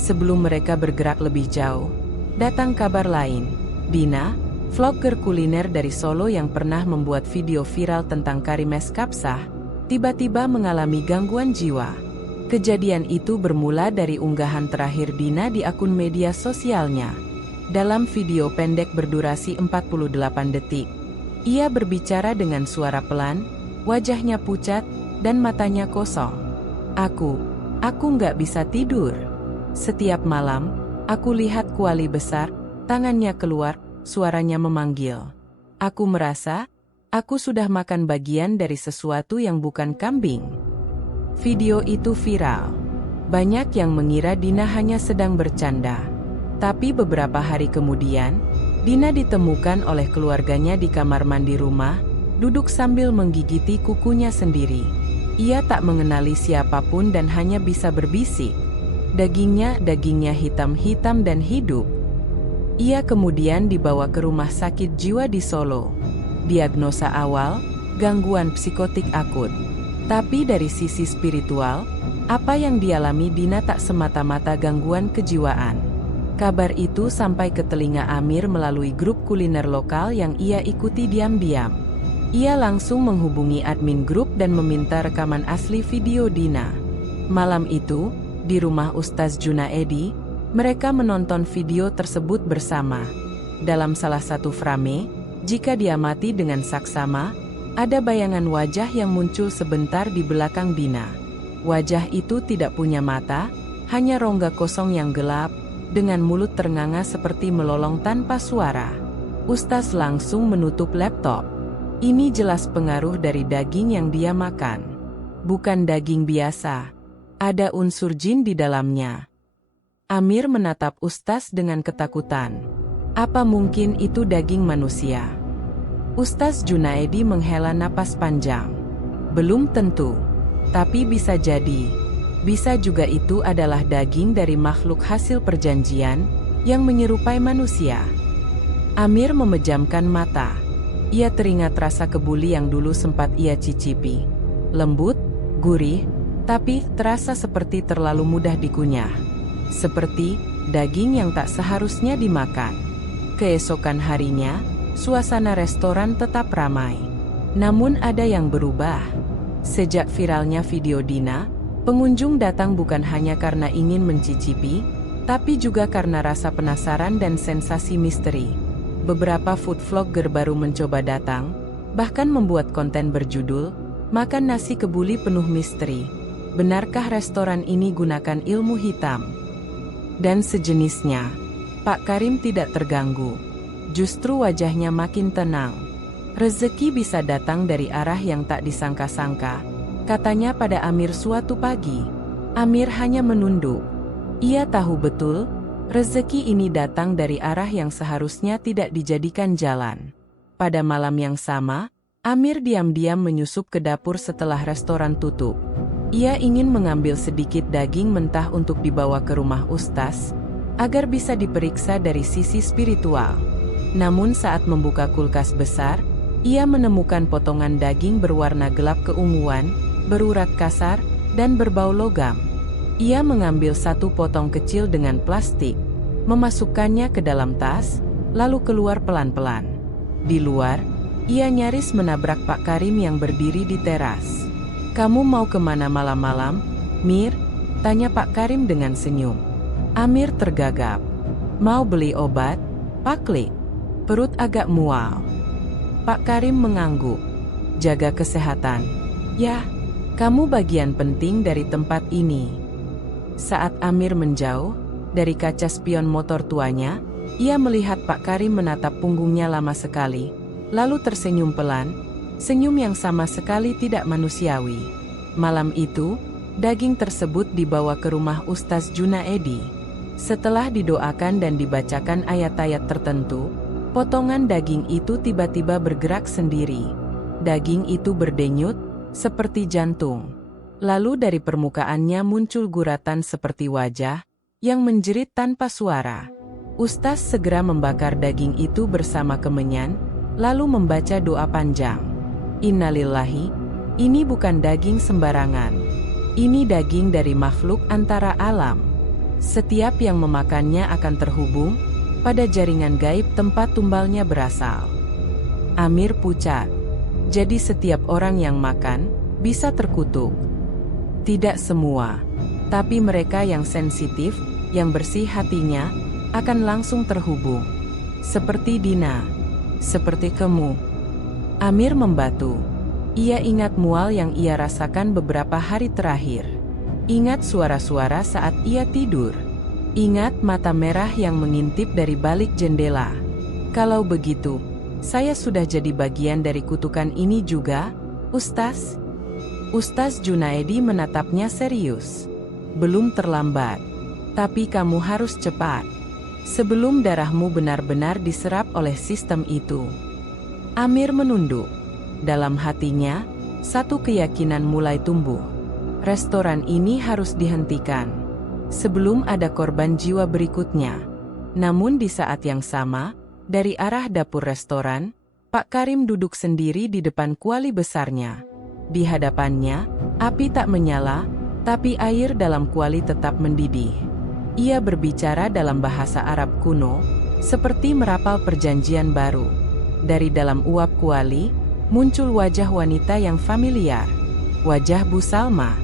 Sebelum mereka bergerak lebih jauh, datang kabar lain. Dina, vlogger kuliner dari Solo yang pernah membuat video viral tentang Karimes Kapsah, tiba-tiba mengalami gangguan jiwa. Kejadian itu bermula dari unggahan terakhir Dina di akun media sosialnya. Dalam video pendek berdurasi 48 detik, ia berbicara dengan suara pelan, wajahnya pucat, dan matanya kosong. Aku nggak bisa tidur. Setiap malam, aku lihat kuali besar, tangannya keluar, suaranya memanggil. Aku merasa, aku sudah makan bagian dari sesuatu yang bukan kambing. Video itu viral. Banyak yang mengira Dina hanya sedang bercanda. Tapi beberapa hari kemudian, Dina ditemukan oleh keluarganya di kamar mandi rumah, duduk sambil menggigiti kukunya sendiri. Ia tak mengenali siapapun dan hanya bisa berbisik. Dagingnya hitam-hitam dan hidup. Ia kemudian dibawa ke rumah sakit jiwa di Solo. Diagnosa awal, gangguan psikotik akut. Tapi dari sisi spiritual, apa yang dialami Dina tak semata-mata gangguan kejiwaan. Kabar itu sampai ke telinga Amir melalui grup kuliner lokal yang ia ikuti diam-diam. Ia langsung menghubungi admin grup dan meminta rekaman asli video Dina. Malam itu, di rumah Ustaz Junaedi, mereka menonton video tersebut bersama. Dalam salah satu frame, jika diamati dengan saksama, ada bayangan wajah yang muncul sebentar di belakang Dina. Wajah itu tidak punya mata, hanya rongga kosong yang gelap, dengan mulut ternganga seperti melolong tanpa suara. Ustaz langsung menutup laptop. Ini jelas pengaruh dari daging yang dia makan. Bukan daging biasa. Ada unsur jin di dalamnya. Amir menatap Ustaz dengan ketakutan. Apa mungkin itu daging manusia? Ustaz Junaedi menghela napas panjang. Belum tentu. Tapi bisa jadi. Bisa juga itu adalah daging dari makhluk hasil perjanjian, yang menyerupai manusia. Amir memejamkan mata. Ia teringat rasa kebuli yang dulu sempat ia cicipi. Lembut, gurih, tapi terasa seperti terlalu mudah dikunyah. Seperti daging yang tak seharusnya dimakan. Keesokan harinya, suasana restoran tetap ramai. Namun ada yang berubah. Sejak viralnya video Dina, pengunjung datang bukan hanya karena ingin mencicipi, tapi juga karena rasa penasaran dan sensasi misteri. Beberapa food vlogger baru mencoba datang, bahkan membuat konten berjudul, "Makan nasi kebuli penuh misteri. Benarkah restoran ini gunakan ilmu hitam?" Dan sejenisnya. Pak Karim tidak terganggu. Justru wajahnya makin tenang. Rezeki bisa datang dari arah yang tak disangka-sangka, katanya pada Amir suatu pagi. Amir hanya menunduk. Ia tahu betul, rezeki ini datang dari arah yang seharusnya tidak dijadikan jalan. Pada malam yang sama, Amir diam-diam menyusup ke dapur setelah restoran tutup. Ia ingin mengambil sedikit daging mentah untuk dibawa ke rumah Ustaz, agar bisa diperiksa dari sisi spiritual. Namun saat membuka kulkas besar, ia menemukan potongan daging berwarna gelap keunguan, berurat kasar, dan berbau logam. Ia mengambil satu potong kecil dengan plastik, memasukkannya ke dalam tas, lalu keluar pelan-pelan. Di luar, ia nyaris menabrak Pak Karim yang berdiri di teras. "Kamu mau kemana malam-malam, Mir?" tanya Pak Karim dengan senyum. Amir tergagap. "Mau beli obat, Pak Klik. Perut agak mual." Pak Karim mengangguk. "Jaga kesehatan. Ya, kamu bagian penting dari tempat ini." Saat Amir menjauh, dari kaca spion motor tuanya, ia melihat Pak Karim menatap punggungnya lama sekali, lalu tersenyum pelan, senyum yang sama sekali tidak manusiawi. Malam itu, daging tersebut dibawa ke rumah Ustaz Junaedi. Setelah didoakan dan dibacakan ayat-ayat tertentu, potongan daging itu tiba-tiba bergerak sendiri. Daging itu berdenyut, seperti jantung. Lalu dari permukaannya muncul guratan seperti wajah, yang menjerit tanpa suara. Ustaz segera membakar daging itu bersama kemenyan, lalu membaca doa panjang. "Innalillahi, ini bukan daging sembarangan. Ini daging dari makhluk antara alam. Setiap yang memakannya akan terhubung pada jaringan gaib tempat tumbalnya berasal." Amir pucat. Jadi setiap orang yang makan, bisa terkutuk. Tidak semua, tapi mereka yang sensitif, yang bersih hatinya, akan langsung terhubung. Seperti Dina. Seperti kamu. Amir membatu. Ia ingat mual yang ia rasakan beberapa hari terakhir. Ingat suara-suara saat ia tidur. Ingat mata merah yang mengintip dari balik jendela. "Kalau begitu, saya sudah jadi bagian dari kutukan ini juga, Ustaz?" Ustaz Junaedi menatapnya serius. "Belum terlambat. Tapi kamu harus cepat. Sebelum darahmu benar-benar diserap oleh sistem itu." Amir menunduk. Dalam hatinya, satu keyakinan mulai tumbuh. Restoran ini harus dihentikan sebelum ada korban jiwa berikutnya. Namun di saat yang sama, dari arah dapur restoran, Pak Karim duduk sendiri di depan kuali besarnya. Di hadapannya, api tak menyala, tapi air dalam kuali tetap mendidih. Ia berbicara dalam bahasa Arab kuno, seperti merapal perjanjian baru. Dari dalam uap kuali, muncul wajah wanita yang familiar, wajah Bu Salma.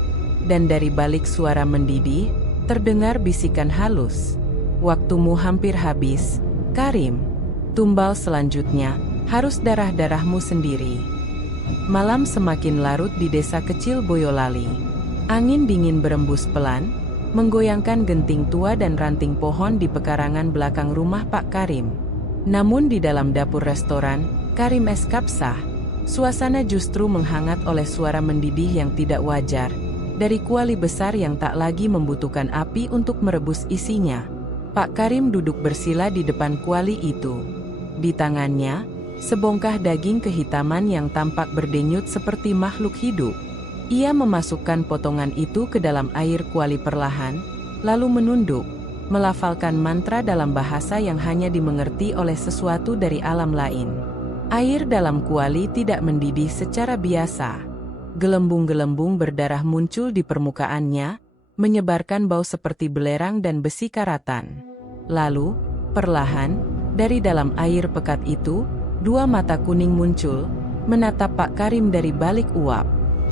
Dan dari balik suara mendidih, terdengar bisikan halus. "Waktumu hampir habis, Karim. Tumbal selanjutnya, harus darah-darahmu sendiri." Malam semakin larut di desa kecil Boyolali. Angin dingin berembus pelan, menggoyangkan genting tua dan ranting pohon di pekarangan belakang rumah Pak Karim. Namun di dalam dapur restoran, Karim Es Kapsah, suasana justru menghangat oleh suara mendidih yang tidak wajar, dari kuali besar yang tak lagi membutuhkan api untuk merebus isinya. Pak Karim duduk bersila di depan kuali itu. Di tangannya, sebongkah daging kehitaman yang tampak berdenyut seperti makhluk hidup. Ia memasukkan potongan itu ke dalam air kuali perlahan, lalu menunduk, melafalkan mantra dalam bahasa yang hanya dimengerti oleh sesuatu dari alam lain. Air dalam kuali tidak mendidih secara biasa. Gelembung-gelembung berdarah muncul di permukaannya, menyebarkan bau seperti belerang dan besi karatan. Lalu, perlahan, dari dalam air pekat itu, dua mata kuning muncul, menatap Pak Karim dari balik uap.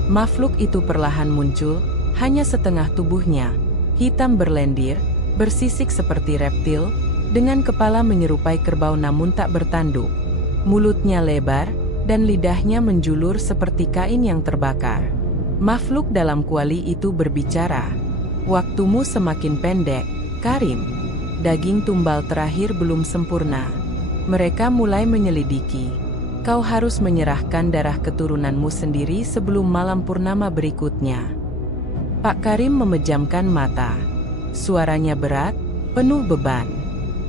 Makhluk itu perlahan muncul, hanya setengah tubuhnya, hitam berlendir, bersisik seperti reptil, dengan kepala menyerupai kerbau namun tak bertanduk. Mulutnya lebar, dan lidahnya menjulur seperti kain yang terbakar. Makhluk dalam kuali itu berbicara. "Waktumu semakin pendek, Karim. Daging tumbal terakhir belum sempurna. Mereka mulai menyelidiki. Kau harus menyerahkan darah keturunanmu sendiri sebelum malam purnama berikutnya." Pak Karim memejamkan mata. Suaranya berat, penuh beban.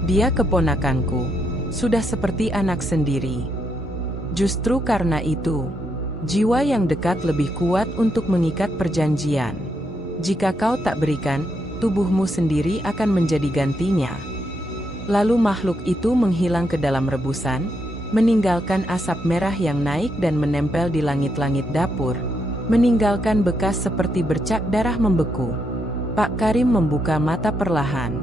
"Dia keponakanku. Sudah seperti anak sendiri. Justru karena itu, jiwa yang dekat lebih kuat untuk mengikat perjanjian. Jika kau tak berikan, tubuhmu sendiri akan menjadi gantinya." Lalu makhluk itu menghilang ke dalam rebusan, meninggalkan asap merah yang naik dan menempel di langit-langit dapur, meninggalkan bekas seperti bercak darah membeku. Pak Karim membuka mata perlahan.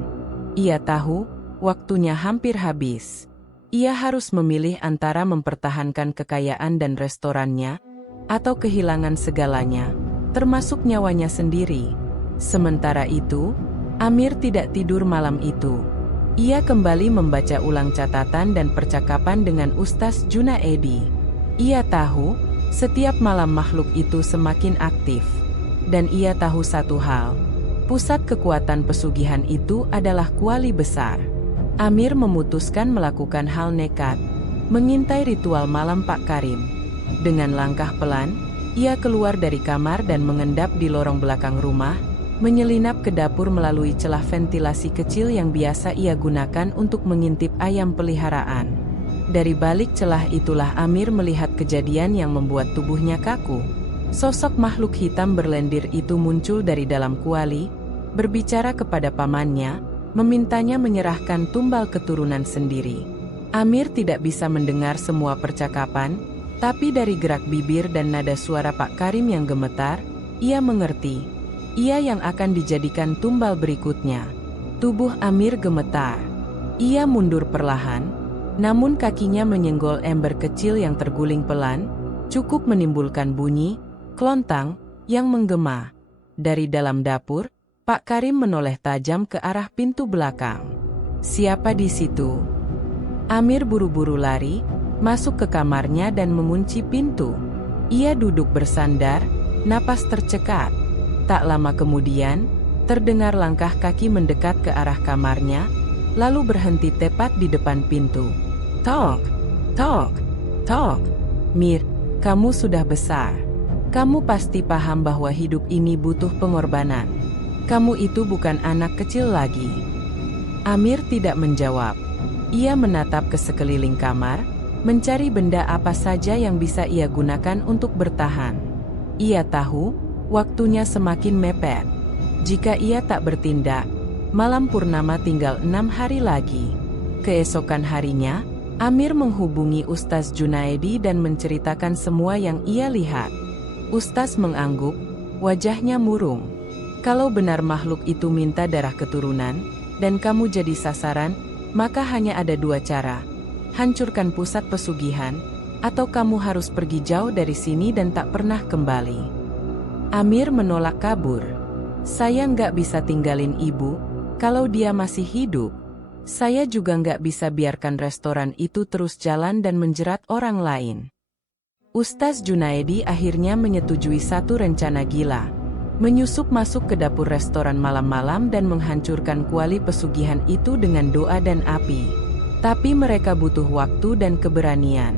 Ia tahu, waktunya hampir habis. Ia harus memilih antara mempertahankan kekayaan dan restorannya, atau kehilangan segalanya, termasuk nyawanya sendiri. Sementara itu, Amir tidak tidur malam itu. Ia kembali membaca ulang catatan dan percakapan dengan Ustaz Junaedi. Ia tahu, setiap malam makhluk itu semakin aktif. Dan ia tahu satu hal, pusat kekuatan pesugihan itu adalah kuali besar. Amir memutuskan melakukan hal nekat, mengintai ritual malam Pak Karim. Dengan langkah pelan, ia keluar dari kamar dan mengendap di lorong belakang rumah, menyelinap ke dapur melalui celah ventilasi kecil yang biasa ia gunakan untuk mengintip ayam peliharaan. Dari balik celah itulah Amir melihat kejadian yang membuat tubuhnya kaku. Sosok makhluk hitam berlendir itu muncul dari dalam kuali, berbicara kepada pamannya, memintanya menyerahkan tumbal keturunan sendiri. Amir tidak bisa mendengar semua percakapan, tapi dari gerak bibir dan nada suara Pak Karim yang gemetar, ia mengerti. Ia yang akan dijadikan tumbal berikutnya. Tubuh Amir gemetar. Ia mundur perlahan, namun kakinya menyenggol ember kecil yang terguling pelan, cukup menimbulkan bunyi klontang yang menggema. Dari dalam dapur, Pak Karim menoleh tajam ke arah pintu belakang. Siapa di situ? Amir buru-buru lari, masuk ke kamarnya dan mengunci pintu. Ia duduk bersandar, napas tercekat. Tak lama kemudian, terdengar langkah kaki mendekat ke arah kamarnya, lalu berhenti tepat di depan pintu. Tok, tok, tok. Mir, kamu sudah besar. Kamu pasti paham bahwa hidup ini butuh pengorbanan. Kamu itu bukan anak kecil lagi. Amir tidak menjawab. Ia menatap ke sekeliling kamar, mencari benda apa saja yang bisa ia gunakan untuk bertahan. Ia tahu, waktunya semakin mepet. Jika ia tak bertindak, malam purnama tinggal 6 hari lagi. Keesokan harinya, Amir menghubungi Ustaz Junaedi dan menceritakan semua yang ia lihat. Ustaz mengangguk, wajahnya murung. Kalau benar makhluk itu minta darah keturunan, dan kamu jadi sasaran, maka hanya ada dua cara. Hancurkan pusat pesugihan, atau kamu harus pergi jauh dari sini dan tak pernah kembali. Amir menolak kabur. Saya nggak bisa tinggalin ibu, kalau dia masih hidup. Saya juga nggak bisa biarkan restoran itu terus jalan dan menjerat orang lain. Ustaz Junaedi akhirnya menyetujui satu rencana gila. Menyusup masuk ke dapur restoran malam-malam dan menghancurkan kuali pesugihan itu dengan doa dan api. Tapi mereka butuh waktu dan keberanian.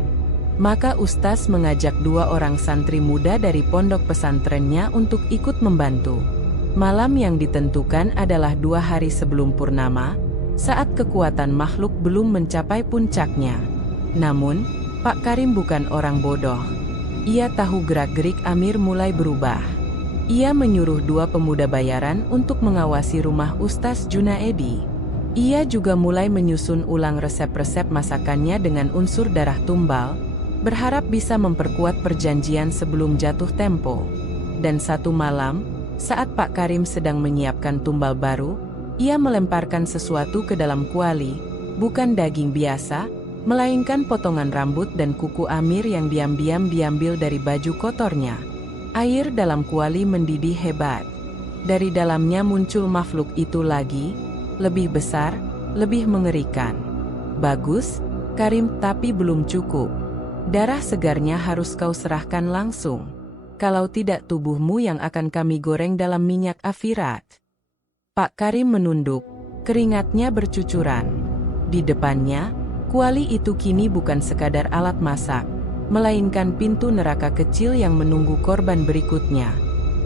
Maka Ustaz mengajak 2 orang santri muda dari pondok pesantrennya untuk ikut membantu. Malam yang ditentukan adalah 2 hari sebelum purnama, saat kekuatan makhluk belum mencapai puncaknya. Namun, Pak Karim bukan orang bodoh. Ia tahu gerak-gerik Amir mulai berubah. Ia menyuruh 2 pemuda bayaran untuk mengawasi rumah Ustaz Junaedi. Ia juga mulai menyusun ulang resep-resep masakannya dengan unsur darah tumbal, berharap bisa memperkuat perjanjian sebelum jatuh tempo. Dan satu malam, saat Pak Karim sedang menyiapkan tumbal baru, ia melemparkan sesuatu ke dalam kuali, bukan daging biasa, melainkan potongan rambut dan kuku Amir yang diam-diam diambil dari baju kotornya. Air dalam kuali mendidih hebat. Dari dalamnya muncul makhluk itu lagi, lebih besar, lebih mengerikan. Bagus, Karim, tapi belum cukup. Darah segarnya harus kau serahkan langsung. Kalau tidak tubuhmu yang akan kami goreng dalam minyak afirat. Pak Karim menunduk, keringatnya bercucuran. Di depannya, kuali itu kini bukan sekadar alat masak, melainkan pintu neraka kecil yang menunggu korban berikutnya.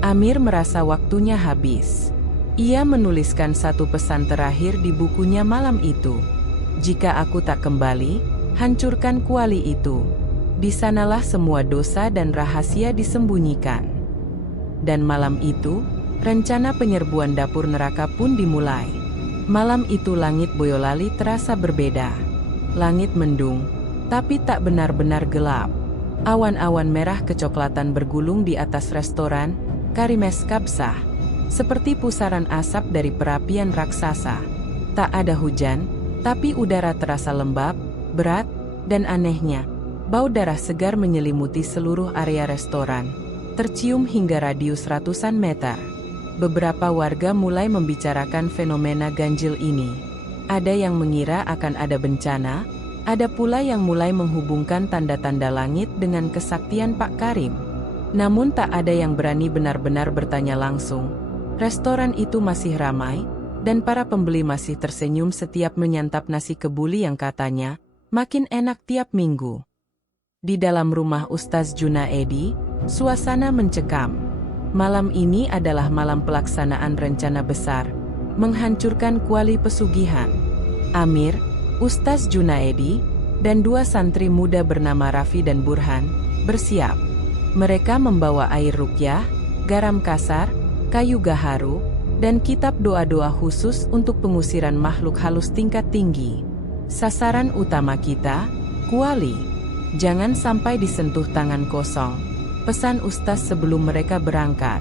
Amir merasa waktunya habis. Ia menuliskan satu pesan terakhir di bukunya malam itu. Jika aku tak kembali, hancurkan kuali itu. Di sanalah semua dosa dan rahasia disembunyikan. Dan malam itu, rencana penyerbuan dapur neraka pun dimulai. Malam itu langit Boyolali terasa berbeda. Langit mendung, tapi tak benar-benar gelap. Awan-awan merah kecoklatan bergulung di atas restoran Karimes Kabsah, seperti pusaran asap dari perapian raksasa. Tak ada hujan, tapi udara terasa lembab, berat, dan anehnya, bau darah segar menyelimuti seluruh area restoran, tercium hingga radius ratusan meter. Beberapa warga mulai membicarakan fenomena ganjil ini. Ada yang mengira akan ada bencana, ada pula yang mulai menghubungkan tanda-tanda langit dengan kesaktian Pak Karim. Namun tak ada yang berani benar-benar bertanya langsung. Restoran itu masih ramai, dan para pembeli masih tersenyum setiap menyantap nasi kebuli yang katanya makin enak tiap minggu. Di dalam rumah Ustaz Junaedi, suasana mencekam. Malam ini adalah malam pelaksanaan rencana besar, menghancurkan kuali pesugihan. Amir, Ustaz Junaedi, dan dua santri muda bernama Raffi dan Burhan, bersiap. Mereka membawa air ruqyah, garam kasar, kayu gaharu, dan kitab doa-doa khusus untuk pengusiran makhluk halus tingkat tinggi. Sasaran utama kita, kuali. Jangan sampai disentuh tangan kosong, pesan Ustaz sebelum mereka berangkat.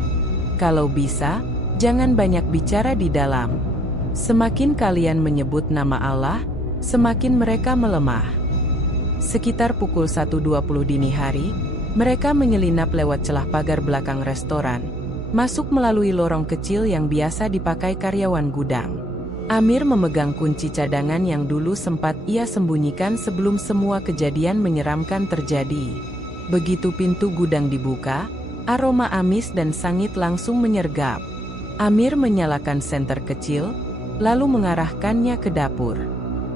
Kalau bisa, jangan banyak bicara di dalam. Semakin kalian menyebut nama Allah, semakin mereka melemah. Sekitar pukul 1.20 dini hari, mereka menyelinap lewat celah pagar belakang restoran, masuk melalui lorong kecil yang biasa dipakai karyawan gudang. Amir memegang kunci cadangan yang dulu sempat ia sembunyikan sebelum semua kejadian menyeramkan terjadi. Begitu pintu gudang dibuka, aroma amis dan sangit langsung menyergap. Amir menyalakan senter kecil, lalu mengarahkannya ke dapur.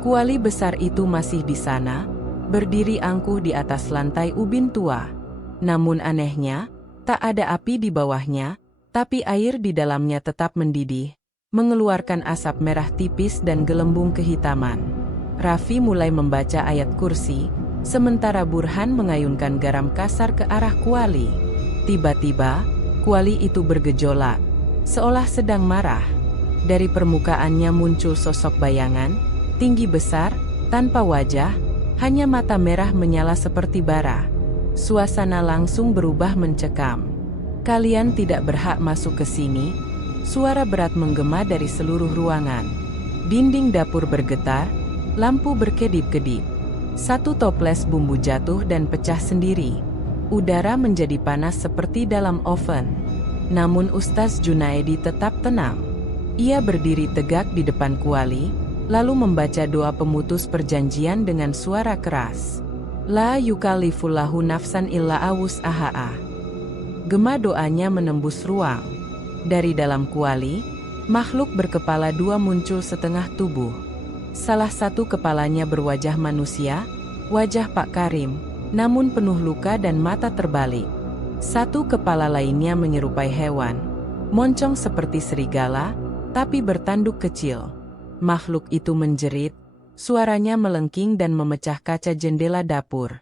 Kuali besar itu masih di sana, berdiri angkuh di atas lantai ubin tua. Namun anehnya, tak ada api di bawahnya, tapi air di dalamnya tetap mendidih, mengeluarkan asap merah tipis dan gelembung kehitaman. Raffi mulai membaca ayat kursi, sementara Burhan mengayunkan garam kasar ke arah kuali. Tiba-tiba, kuali itu bergejolak, seolah sedang marah. Dari permukaannya muncul sosok bayangan, tinggi besar, tanpa wajah, hanya mata merah menyala seperti bara. Suasana langsung berubah mencekam. Kalian tidak berhak masuk ke sini. Suara berat menggema dari seluruh ruangan. Dinding dapur bergetar, lampu berkedip-kedip. Satu toples bumbu jatuh dan pecah sendiri. Udara menjadi panas seperti dalam oven. Namun Ustaz Junaedi tetap tenang. Ia berdiri tegak di depan kuali, lalu membaca doa pemutus perjanjian dengan suara keras. La yukallifullahu nafsan illa wus'aha. Gema doanya menembus ruang. Dari dalam kuali, makhluk berkepala dua muncul setengah tubuh. Salah satu kepalanya berwajah manusia, wajah Pak Karim, namun penuh luka dan mata terbalik. Satu kepala lainnya menyerupai hewan, moncong seperti serigala, tapi bertanduk kecil. Makhluk itu menjerit, suaranya melengking dan memecah kaca jendela dapur.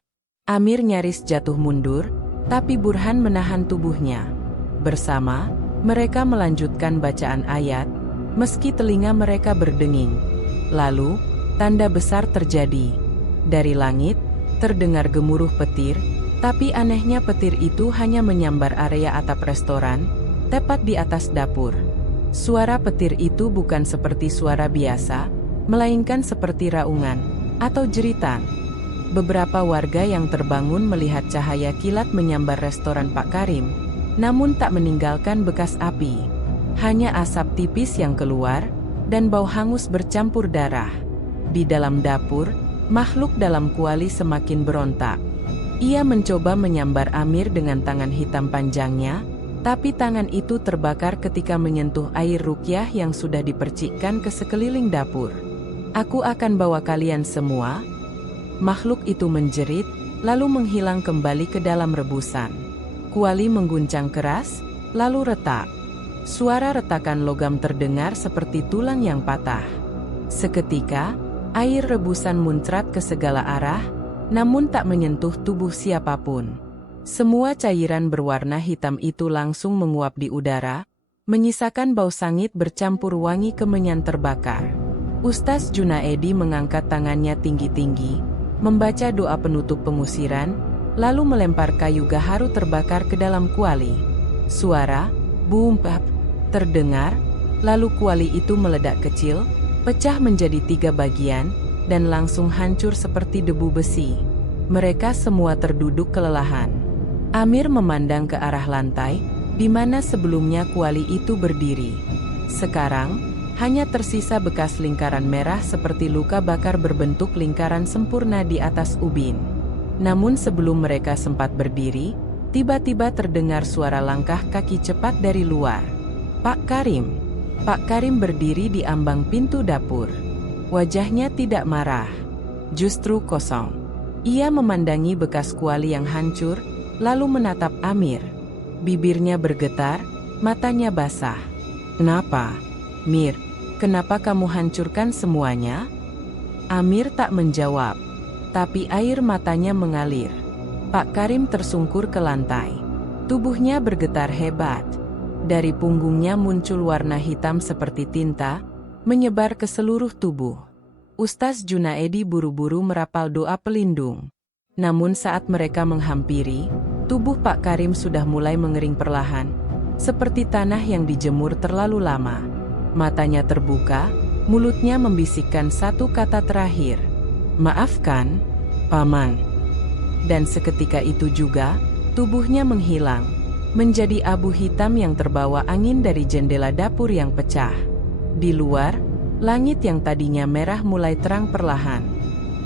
Amir nyaris jatuh mundur, tapi Burhan menahan tubuhnya. Bersama, mereka melanjutkan bacaan ayat, meski telinga mereka berdenging. Lalu, tanda besar terjadi. Dari langit, terdengar gemuruh petir, tapi anehnya petir itu hanya menyambar area atap restoran, tepat di atas dapur. Suara petir itu bukan seperti suara biasa, melainkan seperti raungan atau jeritan. Beberapa warga yang terbangun melihat cahaya kilat menyambar restoran Pak Karim, namun tak meninggalkan bekas api. Hanya asap tipis yang keluar, dan bau hangus bercampur darah. Di dalam dapur, makhluk dalam kuali semakin berontak. Ia mencoba menyambar Amir dengan tangan hitam panjangnya, tapi tangan itu terbakar ketika menyentuh air ruqyah yang sudah dipercikkan ke sekeliling dapur. Aku akan bawa kalian semua. Makhluk itu menjerit, lalu menghilang kembali ke dalam rebusan. Kuali mengguncang keras, lalu retak. Suara retakan logam terdengar seperti tulang yang patah. Seketika, air rebusan muncrat ke segala arah, namun tak menyentuh tubuh siapapun. Semua cairan berwarna hitam itu langsung menguap di udara, menyisakan bau sangit bercampur wangi kemenyan terbakar. Ustaz Junaedi mengangkat tangannya tinggi-tinggi, membaca doa penutup pengusiran, lalu melempar kayu gaharu terbakar ke dalam kuali. Suara boom bap terdengar, lalu kuali itu meledak kecil, pecah menjadi 3 bagian, dan langsung hancur seperti debu besi. Mereka semua terduduk kelelahan. Amir memandang ke arah lantai, di mana sebelumnya kuali itu berdiri. Sekarang, hanya tersisa bekas lingkaran merah seperti luka bakar berbentuk lingkaran sempurna di atas ubin. Namun sebelum mereka sempat berdiri, tiba-tiba terdengar suara langkah kaki cepat dari luar. Pak Karim. Pak Karim berdiri di ambang pintu dapur. Wajahnya tidak marah, justru kosong. Ia memandangi bekas kuali yang hancur, lalu menatap Amir. Bibirnya bergetar, matanya basah. "Kenapa, Mir? Kenapa kamu hancurkan semuanya?" Amir tak menjawab, tapi air matanya mengalir. Pak Karim tersungkur ke lantai. Tubuhnya bergetar hebat. Dari punggungnya muncul warna hitam seperti tinta, menyebar ke seluruh tubuh. Ustaz Junaedi buru-buru merapal doa pelindung. Namun saat mereka menghampiri, tubuh Pak Karim sudah mulai mengering perlahan, seperti tanah yang dijemur terlalu lama. Matanya terbuka, mulutnya membisikkan satu kata terakhir. "Maafkan, Paman." Dan seketika itu juga, tubuhnya menghilang, menjadi abu hitam yang terbawa angin dari jendela dapur yang pecah. Di luar, langit yang tadinya merah mulai terang perlahan.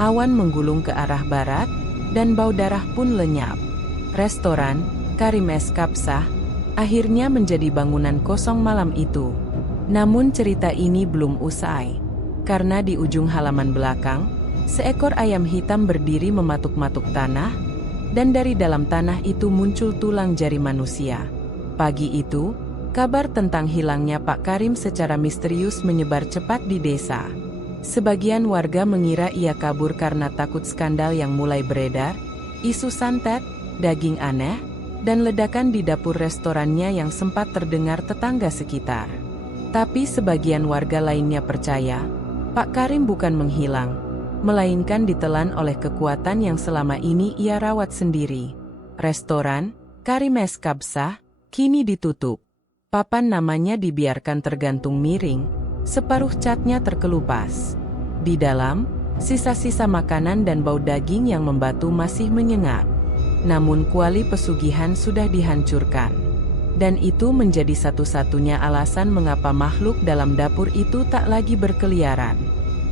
Awan menggulung ke arah barat, dan bau darah pun lenyap. Restoran Karim Es Kapsah akhirnya menjadi bangunan kosong malam itu. Namun cerita ini belum usai, karena di ujung halaman belakang, seekor ayam hitam berdiri mematuk-matuk tanah, dan dari dalam tanah itu muncul tulang jari manusia. Pagi itu, kabar tentang hilangnya Pak Karim secara misterius menyebar cepat di desa. Sebagian warga mengira ia kabur karena takut skandal yang mulai beredar, isu santet, daging aneh, dan ledakan di dapur restorannya yang sempat terdengar tetangga sekitar. Tapi sebagian warga lainnya percaya, Pak Karim bukan menghilang, melainkan ditelan oleh kekuatan yang selama ini ia rawat sendiri. Restoran Karim Es Kapsah kini ditutup. Papan namanya dibiarkan tergantung miring, separuh catnya terkelupas. Di dalam, sisa-sisa makanan dan bau daging yang membatu masih menyengat. Namun kuali pesugihan sudah dihancurkan. Dan itu menjadi satu-satunya alasan mengapa makhluk dalam dapur itu tak lagi berkeliaran.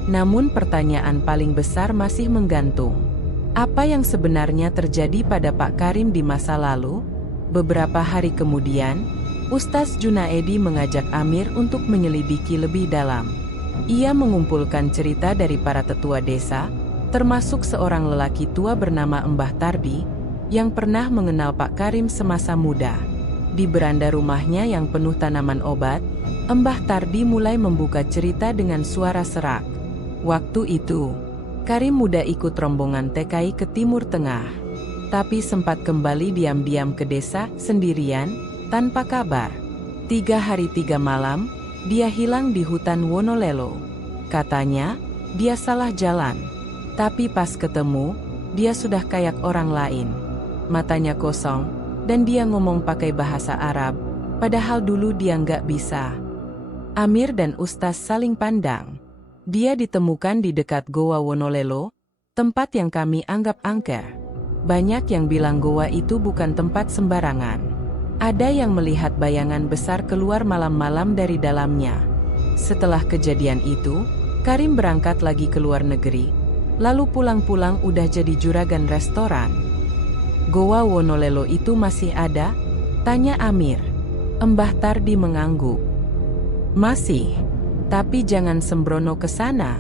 Namun pertanyaan paling besar masih menggantung. Apa yang sebenarnya terjadi pada Pak Karim di masa lalu? Beberapa hari kemudian, Ustaz Junaedi mengajak Amir untuk menyelidiki lebih dalam. Ia mengumpulkan cerita dari para tetua desa, termasuk seorang lelaki tua bernama Mbah Tardi, yang pernah mengenal Pak Karim semasa muda. Di beranda rumahnya yang penuh tanaman obat, Mbah Tardi mulai membuka cerita dengan suara serak. Waktu itu, Karim muda ikut rombongan TKI ke Timur Tengah, tapi sempat kembali diam-diam ke desa sendirian, tanpa kabar. 3 hari 3 malam, dia hilang di hutan Wonolelo. Katanya, dia salah jalan. Tapi pas ketemu, dia sudah kayak orang lain. Matanya kosong, dan dia ngomong pakai bahasa Arab, padahal dulu dia nggak bisa. Amir dan Ustaz saling pandang. Dia ditemukan di dekat Goa Wonolelo, tempat yang kami anggap angker. Banyak yang bilang goa itu bukan tempat sembarangan. Ada yang melihat bayangan besar keluar malam-malam dari dalamnya. Setelah kejadian itu, Karim berangkat lagi ke luar negeri, lalu pulang-pulang udah jadi juragan restoran. Goa Wonolelo itu masih ada? Tanya Amir. Mbah Tardi mengangguk. Masih. Tapi jangan sembrono ke sana.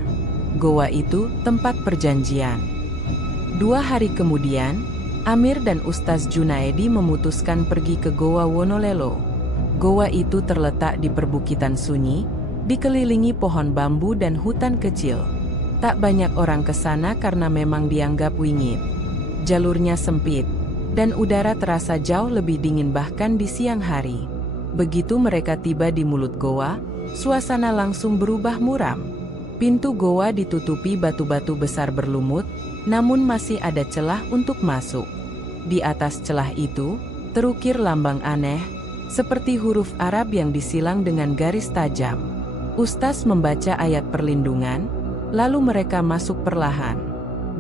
Goa itu tempat perjanjian. 2 hari kemudian, Amir dan Ustaz Junaedi memutuskan pergi ke Goa Wonolelo. Goa itu terletak di perbukitan sunyi, dikelilingi pohon bambu dan hutan kecil. Tak banyak orang ke sana karena memang dianggap wingit. Jalurnya sempit, dan udara terasa jauh lebih dingin bahkan di siang hari. Begitu mereka tiba di mulut goa, suasana langsung berubah muram. Pintu goa ditutupi batu-batu besar berlumut, namun masih ada celah untuk masuk. Di atas celah itu, terukir lambang aneh, seperti huruf Arab yang disilang dengan garis tajam. Ustaz membaca ayat perlindungan, lalu mereka masuk perlahan.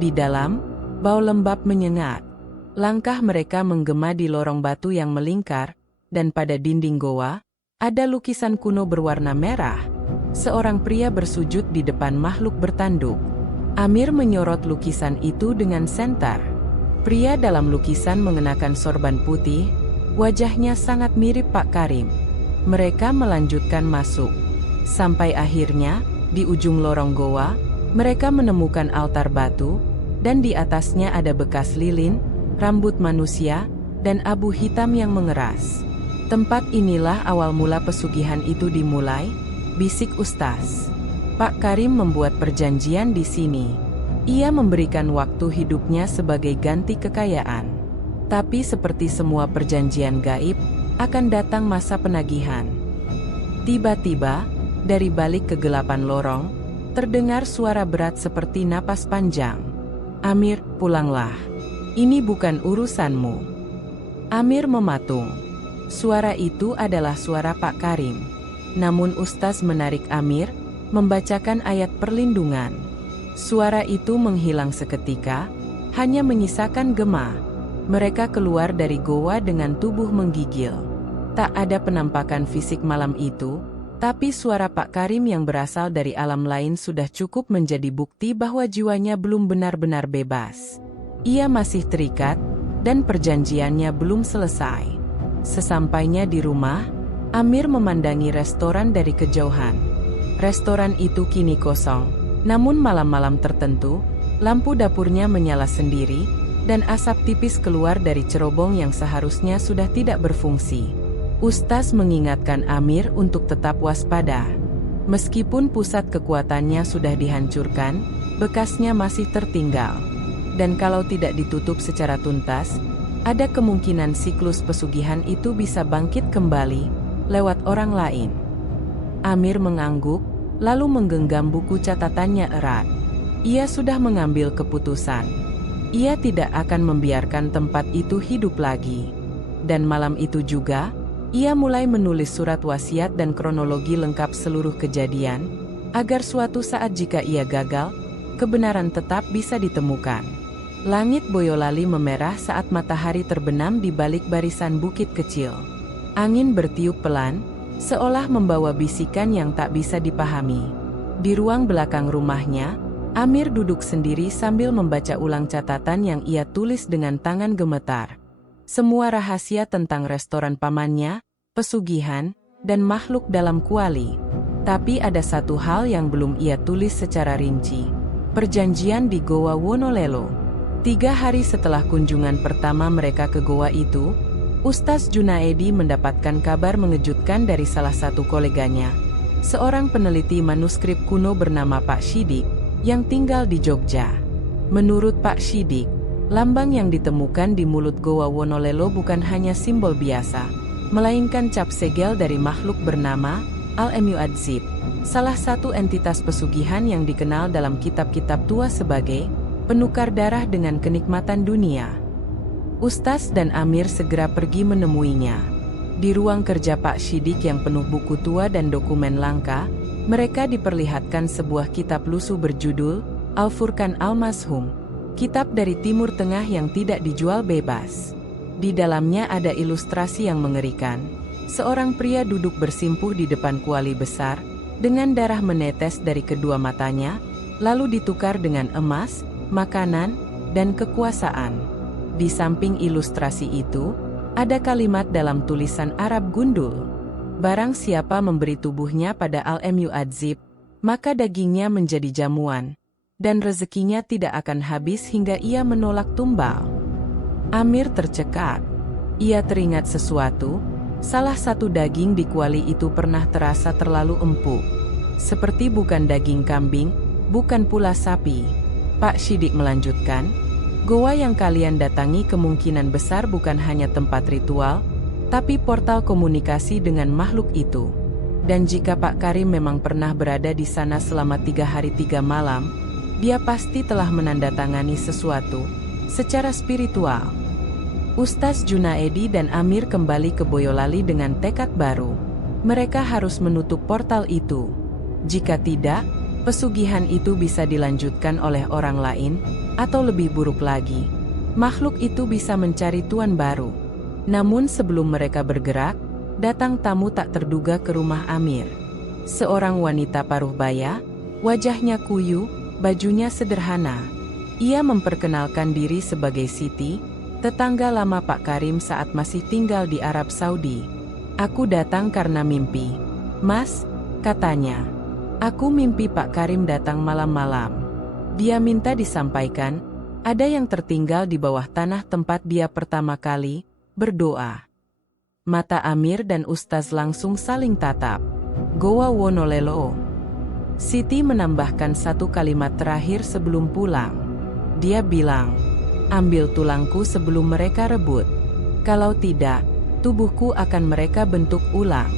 Di dalam, bau lembab menyengat. Langkah mereka menggema di lorong batu yang melingkar, dan pada dinding goa, ada lukisan kuno berwarna merah. Seorang pria bersujud di depan makhluk bertanduk. Amir menyorot lukisan itu dengan senter. Pria dalam lukisan mengenakan sorban putih, wajahnya sangat mirip Pak Karim. Mereka melanjutkan masuk. Sampai akhirnya, di ujung lorong goa, mereka menemukan altar batu, dan di atasnya ada bekas lilin, rambut manusia, dan abu hitam yang mengeras. Tempat inilah awal mula pesugihan itu dimulai, bisik Ustaz. Pak Karim membuat perjanjian di sini. Ia memberikan waktu hidupnya sebagai ganti kekayaan. Tapi seperti semua perjanjian gaib, akan datang masa penagihan. Tiba-tiba, dari balik kegelapan lorong, terdengar suara berat seperti napas panjang. Amir, pulanglah. Ini bukan urusanmu. Amir mematung. Suara itu adalah suara Pak Karim. Namun Ustaz menarik Amir, membacakan ayat perlindungan. Suara itu menghilang seketika, hanya menyisakan gema. Mereka keluar dari goa dengan tubuh menggigil. Tak ada penampakan fisik malam itu, tapi suara Pak Karim yang berasal dari alam lain sudah cukup menjadi bukti bahwa jiwanya belum benar-benar bebas. Ia masih terikat, dan perjanjiannya belum selesai. Sesampainya di rumah, Amir memandangi restoran dari kejauhan. Restoran itu kini kosong, namun malam-malam tertentu, lampu dapurnya menyala sendiri, dan asap tipis keluar dari cerobong yang seharusnya sudah tidak berfungsi. Ustaz mengingatkan Amir untuk tetap waspada. Meskipun pusat kekuatannya sudah dihancurkan, bekasnya masih tertinggal. Dan kalau tidak ditutup secara tuntas, ada kemungkinan siklus pesugihan itu bisa bangkit kembali lewat orang lain. Amir mengangguk, lalu menggenggam buku catatannya erat. Ia sudah mengambil keputusan. Ia tidak akan membiarkan tempat itu hidup lagi. Dan malam itu juga, ia mulai menulis surat wasiat dan kronologi lengkap seluruh kejadian, agar suatu saat jika ia gagal, kebenaran tetap bisa ditemukan. Langit Boyolali memerah saat matahari terbenam di balik barisan bukit kecil. Angin bertiup pelan, seolah membawa bisikan yang tak bisa dipahami. Di ruang belakang rumahnya, Amir duduk sendiri sambil membaca ulang catatan yang ia tulis dengan tangan gemetar. Semua rahasia tentang restoran pamannya, pesugihan, dan makhluk dalam kuali. Tapi ada satu hal yang belum ia tulis secara rinci. Perjanjian di Goa Wonolelo. 3 hari setelah kunjungan pertama mereka ke goa itu, Ustaz Junaedi mendapatkan kabar mengejutkan dari salah satu koleganya, seorang peneliti manuskrip kuno bernama Pak Shidik, yang tinggal di Jogja. Menurut Pak Shidik, lambang yang ditemukan di mulut goa Wonolelo bukan hanya simbol biasa, melainkan cap segel dari makhluk bernama Al-Mu'adzib, salah satu entitas pesugihan yang dikenal dalam kitab-kitab tua sebagai penukar darah dengan kenikmatan dunia. Ustaz dan Amir segera pergi menemuinya. Di ruang kerja Pak Shidik yang penuh buku tua dan dokumen langka, mereka diperlihatkan sebuah kitab lusuh berjudul Al-Furqan Al-Mashum, kitab dari Timur Tengah yang tidak dijual bebas. Di dalamnya ada ilustrasi yang mengerikan. Seorang pria duduk bersimpuh di depan kuali besar, dengan darah menetes dari kedua matanya, lalu ditukar dengan emas, makanan, dan kekuasaan. Di samping ilustrasi itu, ada kalimat dalam tulisan Arab gundul. Barang siapa memberi tubuhnya pada Al-Mu'adzib, maka dagingnya menjadi jamuan, dan rezekinya tidak akan habis hingga ia menolak tumbal. Amir tercekat. Ia teringat sesuatu, salah satu daging di kuali itu pernah terasa terlalu empuk. Seperti bukan daging kambing, bukan pula sapi. Pak Shidik melanjutkan, goa yang kalian datangi kemungkinan besar bukan hanya tempat ritual, tapi portal komunikasi dengan makhluk itu. Dan jika Pak Karim memang pernah berada di sana selama 3 hari 3 malam, dia pasti telah menandatangani sesuatu secara spiritual. Ustaz Junaedi dan Amir kembali ke Boyolali dengan tekad baru. Mereka harus menutup portal itu. Jika tidak, pesugihan itu bisa dilanjutkan oleh orang lain, atau lebih buruk lagi, makhluk itu bisa mencari tuan baru. Namun sebelum mereka bergerak, datang tamu tak terduga ke rumah Amir. Seorang wanita paruh baya, wajahnya kuyu, bajunya sederhana. Ia memperkenalkan diri sebagai Siti, tetangga lama Pak Karim saat masih tinggal di Arab Saudi. "Aku datang karena mimpi, Mas," katanya. "Aku mimpi Pak Karim datang malam-malam. Dia minta disampaikan, ada yang tertinggal di bawah tanah tempat dia pertama kali berdoa." Mata Amir dan Ustaz langsung saling tatap. "Goa Wonolelo." Siti menambahkan satu kalimat terakhir sebelum pulang. Dia bilang, "Ambil tulangku sebelum mereka rebut. Kalau tidak, tubuhku akan mereka bentuk ulang."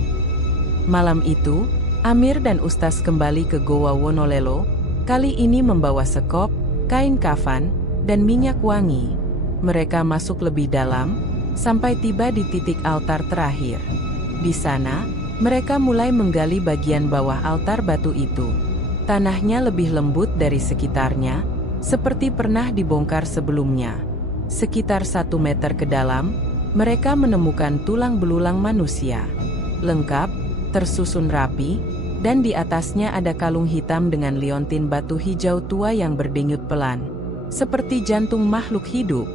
Malam itu, Amir dan Ustaz kembali ke Goa Wonolelo, kali ini membawa sekop, kain kafan, dan minyak wangi. Mereka masuk lebih dalam, sampai tiba di titik altar terakhir. Di sana, mereka mulai menggali bagian bawah altar batu itu. Tanahnya lebih lembut dari sekitarnya, seperti pernah dibongkar sebelumnya. Sekitar 1 meter ke dalam, mereka menemukan tulang belulang manusia. Lengkap, tersusun rapi, dan di atasnya ada kalung hitam dengan liontin batu hijau tua yang berdenyut pelan, seperti jantung makhluk hidup.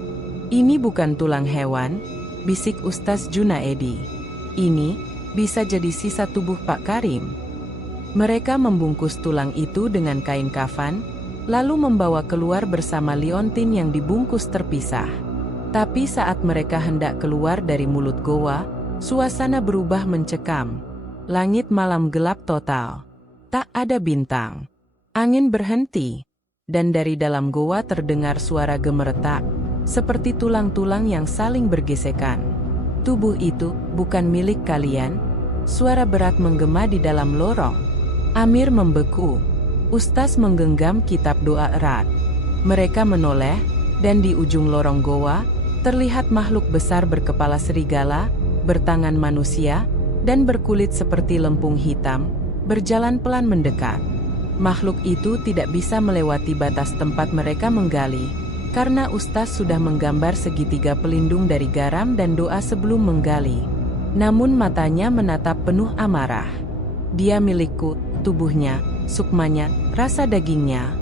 "Ini bukan tulang hewan," bisik Ustaz Junaedi. "Ini bisa jadi sisa tubuh Pak Karim." Mereka membungkus tulang itu dengan kain kafan, lalu membawa keluar bersama liontin yang dibungkus terpisah. Tapi saat mereka hendak keluar dari mulut goa, suasana berubah mencekam. Langit malam gelap total. Tak ada bintang. Angin berhenti. Dan dari dalam goa terdengar suara gemeretak, seperti tulang-tulang yang saling bergesekan. "Tubuh itu bukan milik kalian?" Suara berat menggema di dalam lorong. Amir membeku. Ustaz menggenggam kitab doa erat. Mereka menoleh, dan di ujung lorong goa, terlihat makhluk besar berkepala serigala, bertangan manusia, dan berkulit seperti lempung hitam, berjalan pelan mendekat. Makhluk itu tidak bisa melewati batas tempat mereka menggali, karena Ustaz sudah menggambar segitiga pelindung dari garam dan doa sebelum menggali. Namun matanya menatap penuh amarah. "Dia milikku, tubuhnya, sukmanya, rasa dagingnya."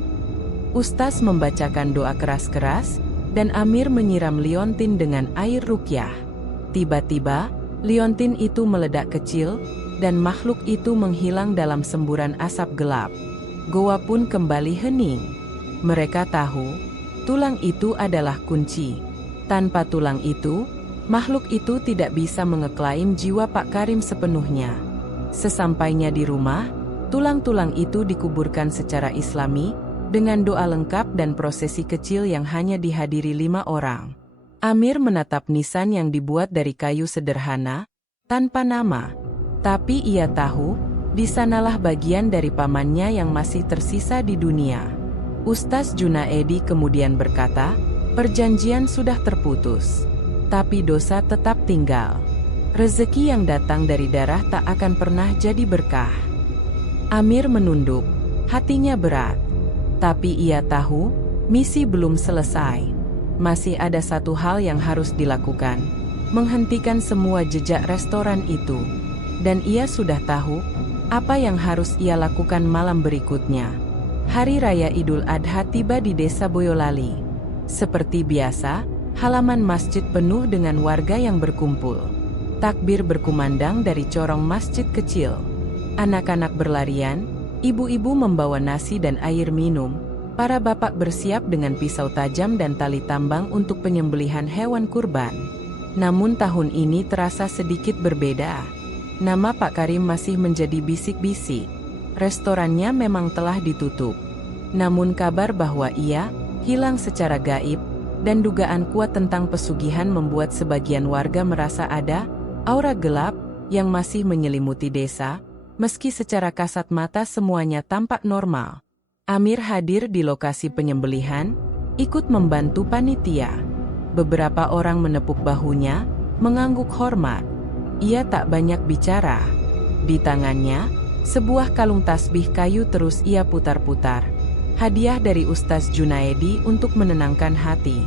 Ustaz membacakan doa keras-keras, dan Amir menyiram liontin dengan air ruqyah. Tiba-tiba, liontin itu meledak kecil, dan makhluk itu menghilang dalam semburan asap gelap. Goa pun kembali hening. Mereka tahu, tulang itu adalah kunci. Tanpa tulang itu, makhluk itu tidak bisa mengeklaim jiwa Pak Karim sepenuhnya. Sesampainya di rumah, tulang-tulang itu dikuburkan secara Islami, dengan doa lengkap dan prosesi kecil yang hanya dihadiri 5 orang. Amir menatap nisan yang dibuat dari kayu sederhana, tanpa nama. Tapi ia tahu, di sanalah bagian dari pamannya yang masih tersisa di dunia. Ustaz Junaedi kemudian berkata, "Perjanjian sudah terputus. Tapi dosa tetap tinggal. Rezeki yang datang dari darah tak akan pernah jadi berkah." Amir menunduk, hatinya berat. Tapi ia tahu, misi belum selesai. Masih ada satu hal yang harus dilakukan, menghentikan semua jejak restoran itu. Dan ia sudah tahu, apa yang harus ia lakukan malam berikutnya. Hari Raya Idul Adha tiba di desa Boyolali. Seperti biasa, halaman masjid penuh dengan warga yang berkumpul. Takbir berkumandang dari corong masjid kecil. Anak-anak berlarian, ibu-ibu membawa nasi dan air minum, para bapak bersiap dengan pisau tajam dan tali tambang untuk penyembelihan hewan kurban. Namun tahun ini terasa sedikit berbeda. Nama Pak Karim masih menjadi bisik-bisik. Restorannya memang telah ditutup. Namun kabar bahwa ia hilang secara gaib, dan dugaan kuat tentang pesugihan membuat sebagian warga merasa ada aura gelap yang masih menyelimuti desa. Meski secara kasat mata semuanya tampak normal. Amir hadir di lokasi penyembelihan, ikut membantu panitia. Beberapa orang menepuk bahunya, mengangguk hormat. Ia tak banyak bicara. Di tangannya, sebuah kalung tasbih kayu terus ia putar-putar. Hadiah dari Ustaz Junaedi untuk menenangkan hati.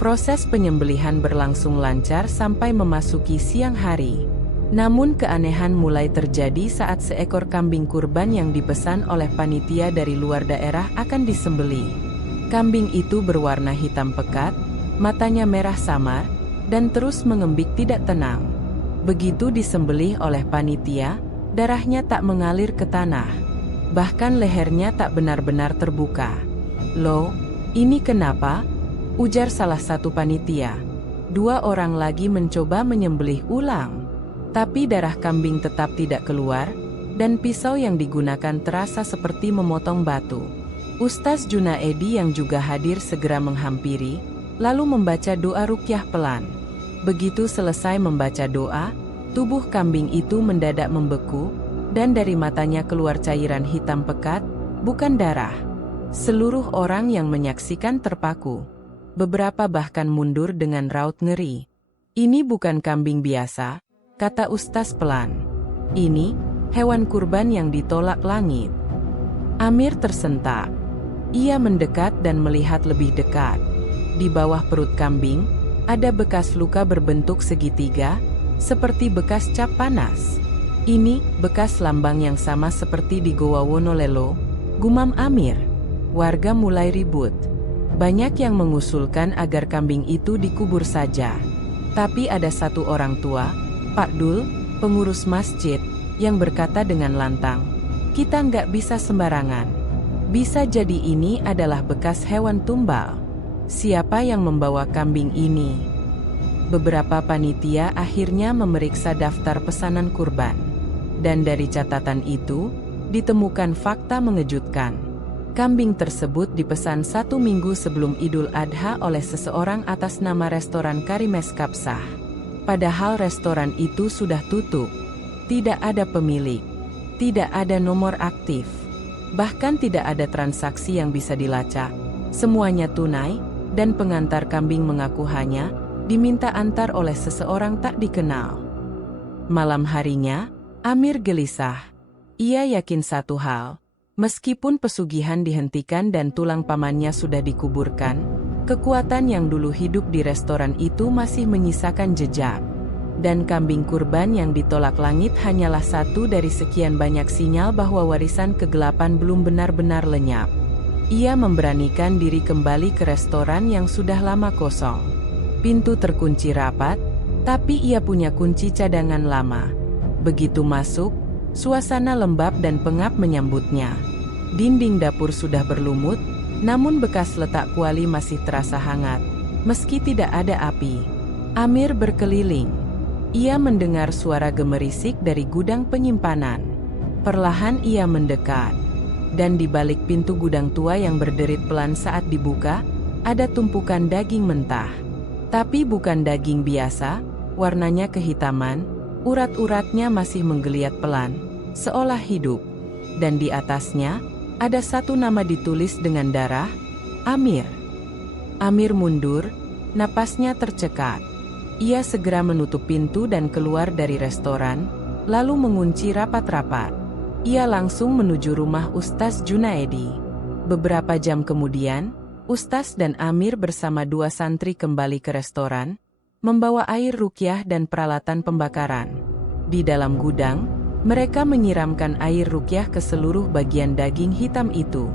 Proses penyembelihan berlangsung lancar sampai memasuki siang hari. Namun keanehan mulai terjadi saat seekor kambing kurban yang dipesan oleh panitia dari luar daerah akan disembelih. Kambing itu berwarna hitam pekat, matanya merah samar, dan terus mengembik tidak tenang. Begitu disembelih oleh panitia, darahnya tak mengalir ke tanah. Bahkan lehernya tak benar-benar terbuka. "Loh, ini kenapa?" ujar salah satu panitia. Dua orang lagi mencoba menyembelih ulang. Tapi darah kambing tetap tidak keluar, dan pisau yang digunakan terasa seperti memotong batu. Ustaz Junaedi yang juga hadir segera menghampiri, lalu membaca doa ruqyah pelan. Begitu selesai membaca doa, tubuh kambing itu mendadak membeku, dan dari matanya keluar cairan hitam pekat, bukan darah. Seluruh orang yang menyaksikan terpaku. Beberapa bahkan mundur dengan raut ngeri. "Ini bukan kambing biasa," kata Ustaz pelan. "Ini hewan kurban yang ditolak langit." Amir tersentak. Ia mendekat dan melihat lebih dekat. Di bawah perut kambing, ada bekas luka berbentuk segitiga, seperti bekas cap panas. "Ini bekas lambang yang sama seperti di Goa Wonolelo," gumam Amir. Warga mulai ribut. Banyak yang mengusulkan agar kambing itu dikubur saja. Tapi ada satu orang tua, Pak Dul, pengurus masjid, yang berkata dengan lantang, "Kita nggak bisa sembarangan. Bisa jadi ini adalah bekas hewan tumbal. Siapa yang membawa kambing ini?" Beberapa panitia akhirnya memeriksa daftar pesanan kurban. Dan dari catatan itu, ditemukan fakta mengejutkan. Kambing tersebut dipesan 1 minggu sebelum Idul Adha oleh seseorang atas nama restoran Karimes Kapsah. Padahal restoran itu sudah tutup. Tidak ada pemilik. Tidak ada nomor aktif. Bahkan tidak ada transaksi yang bisa dilacak. Semuanya tunai, dan pengantar kambing mengaku hanya diminta antar oleh seseorang tak dikenal. Malam harinya, Amir gelisah. Ia yakin satu hal, meskipun pesugihan dihentikan dan tulang pamannya sudah dikuburkan, kekuatan yang dulu hidup di restoran itu masih menyisakan jejak. Dan kambing kurban yang ditolak langit hanyalah satu dari sekian banyak sinyal bahwa warisan kegelapan belum benar-benar lenyap. Ia memberanikan diri kembali ke restoran yang sudah lama kosong. Pintu terkunci rapat, tapi ia punya kunci cadangan lama. Begitu masuk, suasana lembab dan pengap menyambutnya. Dinding dapur sudah berlumut, namun bekas letak kuali masih terasa hangat, meski tidak ada api. Amir berkeliling. Ia mendengar suara gemerisik dari gudang penyimpanan. Perlahan ia mendekat. Dan di balik pintu gudang tua yang berderit pelan saat dibuka, ada tumpukan daging mentah. Tapi bukan daging biasa, warnanya kehitaman. Urat-uratnya masih menggeliat pelan, seolah hidup. Dan di atasnya, ada satu nama ditulis dengan darah, Amir. Amir mundur, napasnya tercekat. Ia segera menutup pintu dan keluar dari restoran, lalu mengunci rapat-rapat. Ia langsung menuju rumah Ustaz Junaedi. Beberapa jam kemudian, Ustaz dan Amir bersama dua santri kembali ke restoran, membawa air ruqyah dan peralatan pembakaran. Di dalam gudang, mereka menyiramkan air ruqyah ke seluruh bagian daging hitam itu.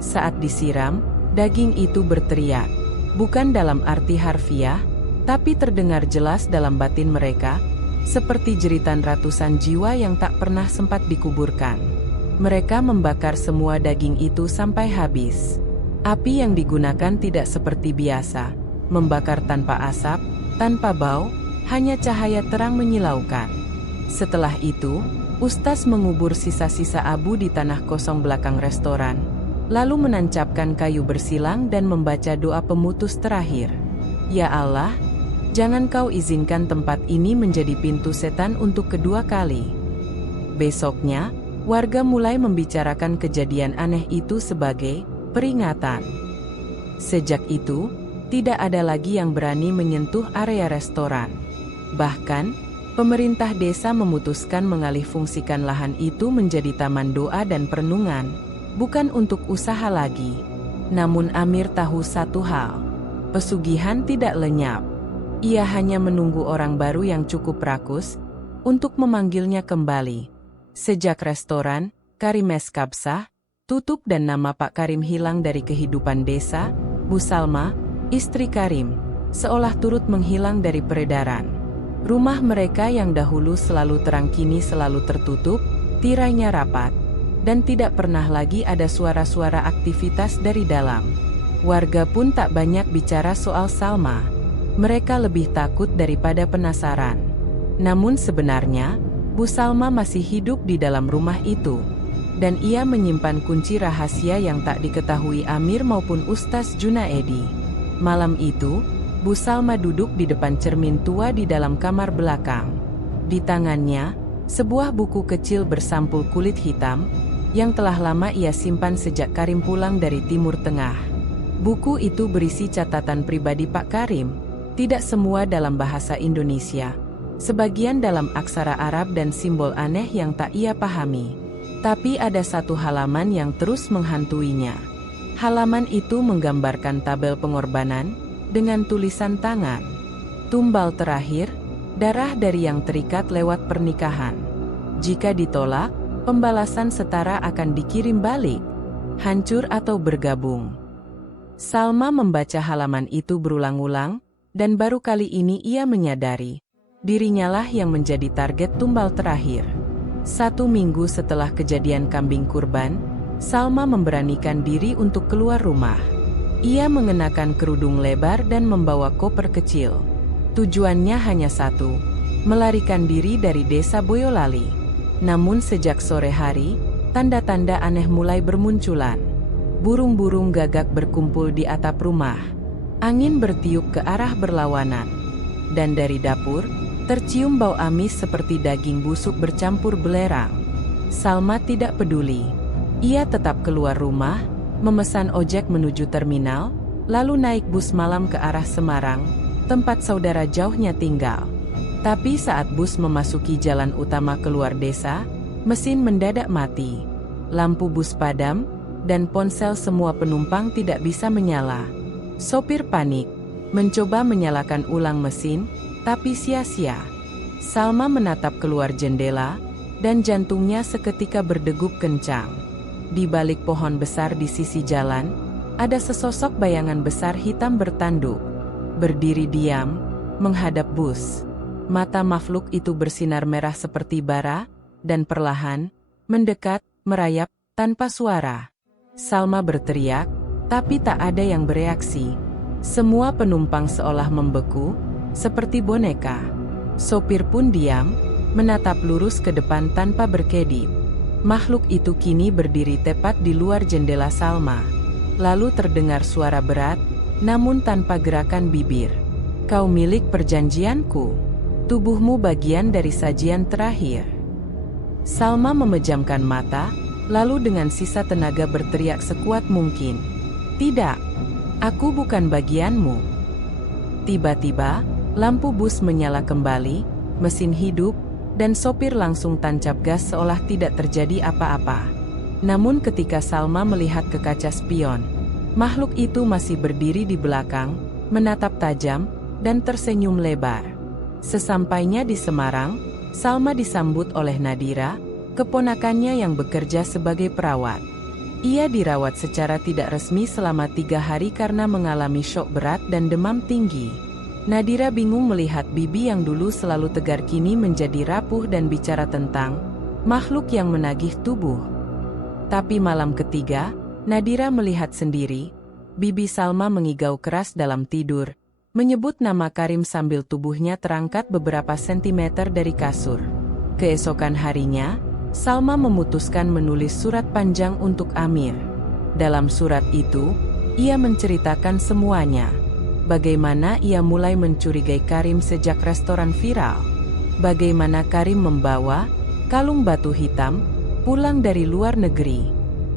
Saat disiram, daging itu berteriak. Bukan dalam arti harfiah, tapi terdengar jelas dalam batin mereka, seperti jeritan ratusan jiwa yang tak pernah sempat dikuburkan. Mereka membakar semua daging itu sampai habis. Api yang digunakan tidak seperti biasa, membakar tanpa asap, tanpa bau, hanya cahaya terang menyilaukan. Setelah itu, Ustaz mengubur sisa-sisa abu di tanah kosong belakang restoran, lalu menancapkan kayu bersilang dan membaca doa pemutus terakhir. "Ya Allah, jangan Kau izinkan tempat ini menjadi pintu setan untuk kedua kali." Besoknya, Warga mulai membicarakan kejadian aneh itu sebagai peringatan. Sejak itu, tidak ada lagi yang berani menyentuh area restoran. Bahkan, pemerintah desa memutuskan mengalihfungsikan lahan itu menjadi taman doa dan perenungan, bukan untuk usaha lagi. Namun Amir tahu satu hal, pesugihan tidak lenyap. Ia hanya menunggu orang baru yang cukup rakus untuk memanggilnya kembali. Sejak restoran Karim Eskabsah tutup dan nama Pak Karim hilang dari kehidupan desa, Bu Salma, istri Karim, seolah turut menghilang dari peredaran. Rumah mereka yang dahulu selalu terang kini selalu tertutup, tirainya rapat, dan tidak pernah lagi ada suara-suara aktivitas dari dalam. Warga pun tak banyak bicara soal Salma. Mereka lebih takut daripada penasaran. Namun sebenarnya, Bu Salma masih hidup di dalam rumah itu. Dan ia menyimpan kunci rahasia yang tak diketahui Amir maupun Ustaz Junaedi. Malam itu, Bu Salma duduk di depan cermin tua di dalam kamar belakang. Di tangannya, sebuah buku kecil bersampul kulit hitam, yang telah lama ia simpan sejak Karim pulang dari Timur Tengah. Buku itu berisi catatan pribadi Pak Karim, tidak semua dalam bahasa Indonesia. Sebagian dalam aksara Arab dan simbol aneh yang tak ia pahami. Tapi ada satu halaman yang terus menghantuinya. Halaman itu menggambarkan tabel pengorbanan, dengan tulisan tangan. Tumbal terakhir, darah dari yang terikat lewat pernikahan. Jika ditolak, pembalasan setara akan dikirim balik. Hancur atau bergabung. Salma membaca halaman itu berulang-ulang, dan baru kali ini ia menyadari, dirinya lah yang menjadi target tumbal terakhir. 1 minggu setelah kejadian kambing kurban, Salma memberanikan diri untuk keluar rumah. Ia mengenakan kerudung lebar dan membawa koper kecil. Tujuannya hanya satu, melarikan diri dari desa Boyolali. Namun sejak sore hari, tanda-tanda aneh mulai bermunculan. Burung-burung gagak berkumpul di atap rumah. Angin bertiup ke arah berlawanan. Dan dari dapur, tercium bau amis seperti daging busuk bercampur belerang. Salma tidak peduli. Ia tetap keluar rumah, memesan ojek menuju terminal, lalu naik bus malam ke arah Semarang, tempat saudara jauhnya tinggal. Tapi saat bus memasuki jalan utama keluar desa, mesin mendadak mati. Lampu bus padam, dan ponsel semua penumpang tidak bisa menyala. Sopir panik, mencoba menyalakan ulang mesin, tapi sia-sia. Salma menatap keluar jendela, dan jantungnya seketika berdegup kencang. Di balik pohon besar di sisi jalan, ada sesosok bayangan besar hitam bertanduk. Berdiri diam, menghadap bus. Mata makhluk itu bersinar merah seperti bara, dan perlahan, mendekat, merayap, tanpa suara. Salma berteriak, tapi tak ada yang bereaksi. Semua penumpang seolah membeku, seperti boneka. Sopir pun diam, menatap lurus ke depan tanpa berkedip. Makhluk itu kini berdiri tepat di luar jendela Salma. Lalu terdengar suara berat, namun tanpa gerakan bibir. Kau milik perjanjianku. Tubuhmu bagian dari sajian terakhir. Salma memejamkan mata, lalu dengan sisa tenaga berteriak sekuat mungkin. Tidak, aku bukan bagianmu. Tiba-tiba, lampu bus menyala kembali, mesin hidup, dan sopir langsung tancap gas seolah tidak terjadi apa-apa. Namun ketika Salma melihat ke kaca spion, makhluk itu masih berdiri di belakang, menatap tajam, dan tersenyum lebar. Sesampainya di Semarang, Salma disambut oleh Nadira, keponakannya yang bekerja sebagai perawat. Ia dirawat secara tidak resmi selama 3 hari karena mengalami syok berat dan demam tinggi. Nadira bingung melihat bibi yang dulu selalu tegar kini menjadi rapuh dan bicara tentang makhluk yang menagih tubuh. Tapi malam ketiga, Nadira melihat sendiri, bibi Salma mengigau keras dalam tidur, menyebut nama Karim sambil tubuhnya terangkat beberapa sentimeter dari kasur. Keesokan harinya, Salma memutuskan menulis surat panjang untuk Amir. Dalam surat itu, ia menceritakan semuanya. Bagaimana ia mulai mencurigai Karim sejak restoran viral. Bagaimana Karim membawa kalung batu hitam pulang dari luar negeri.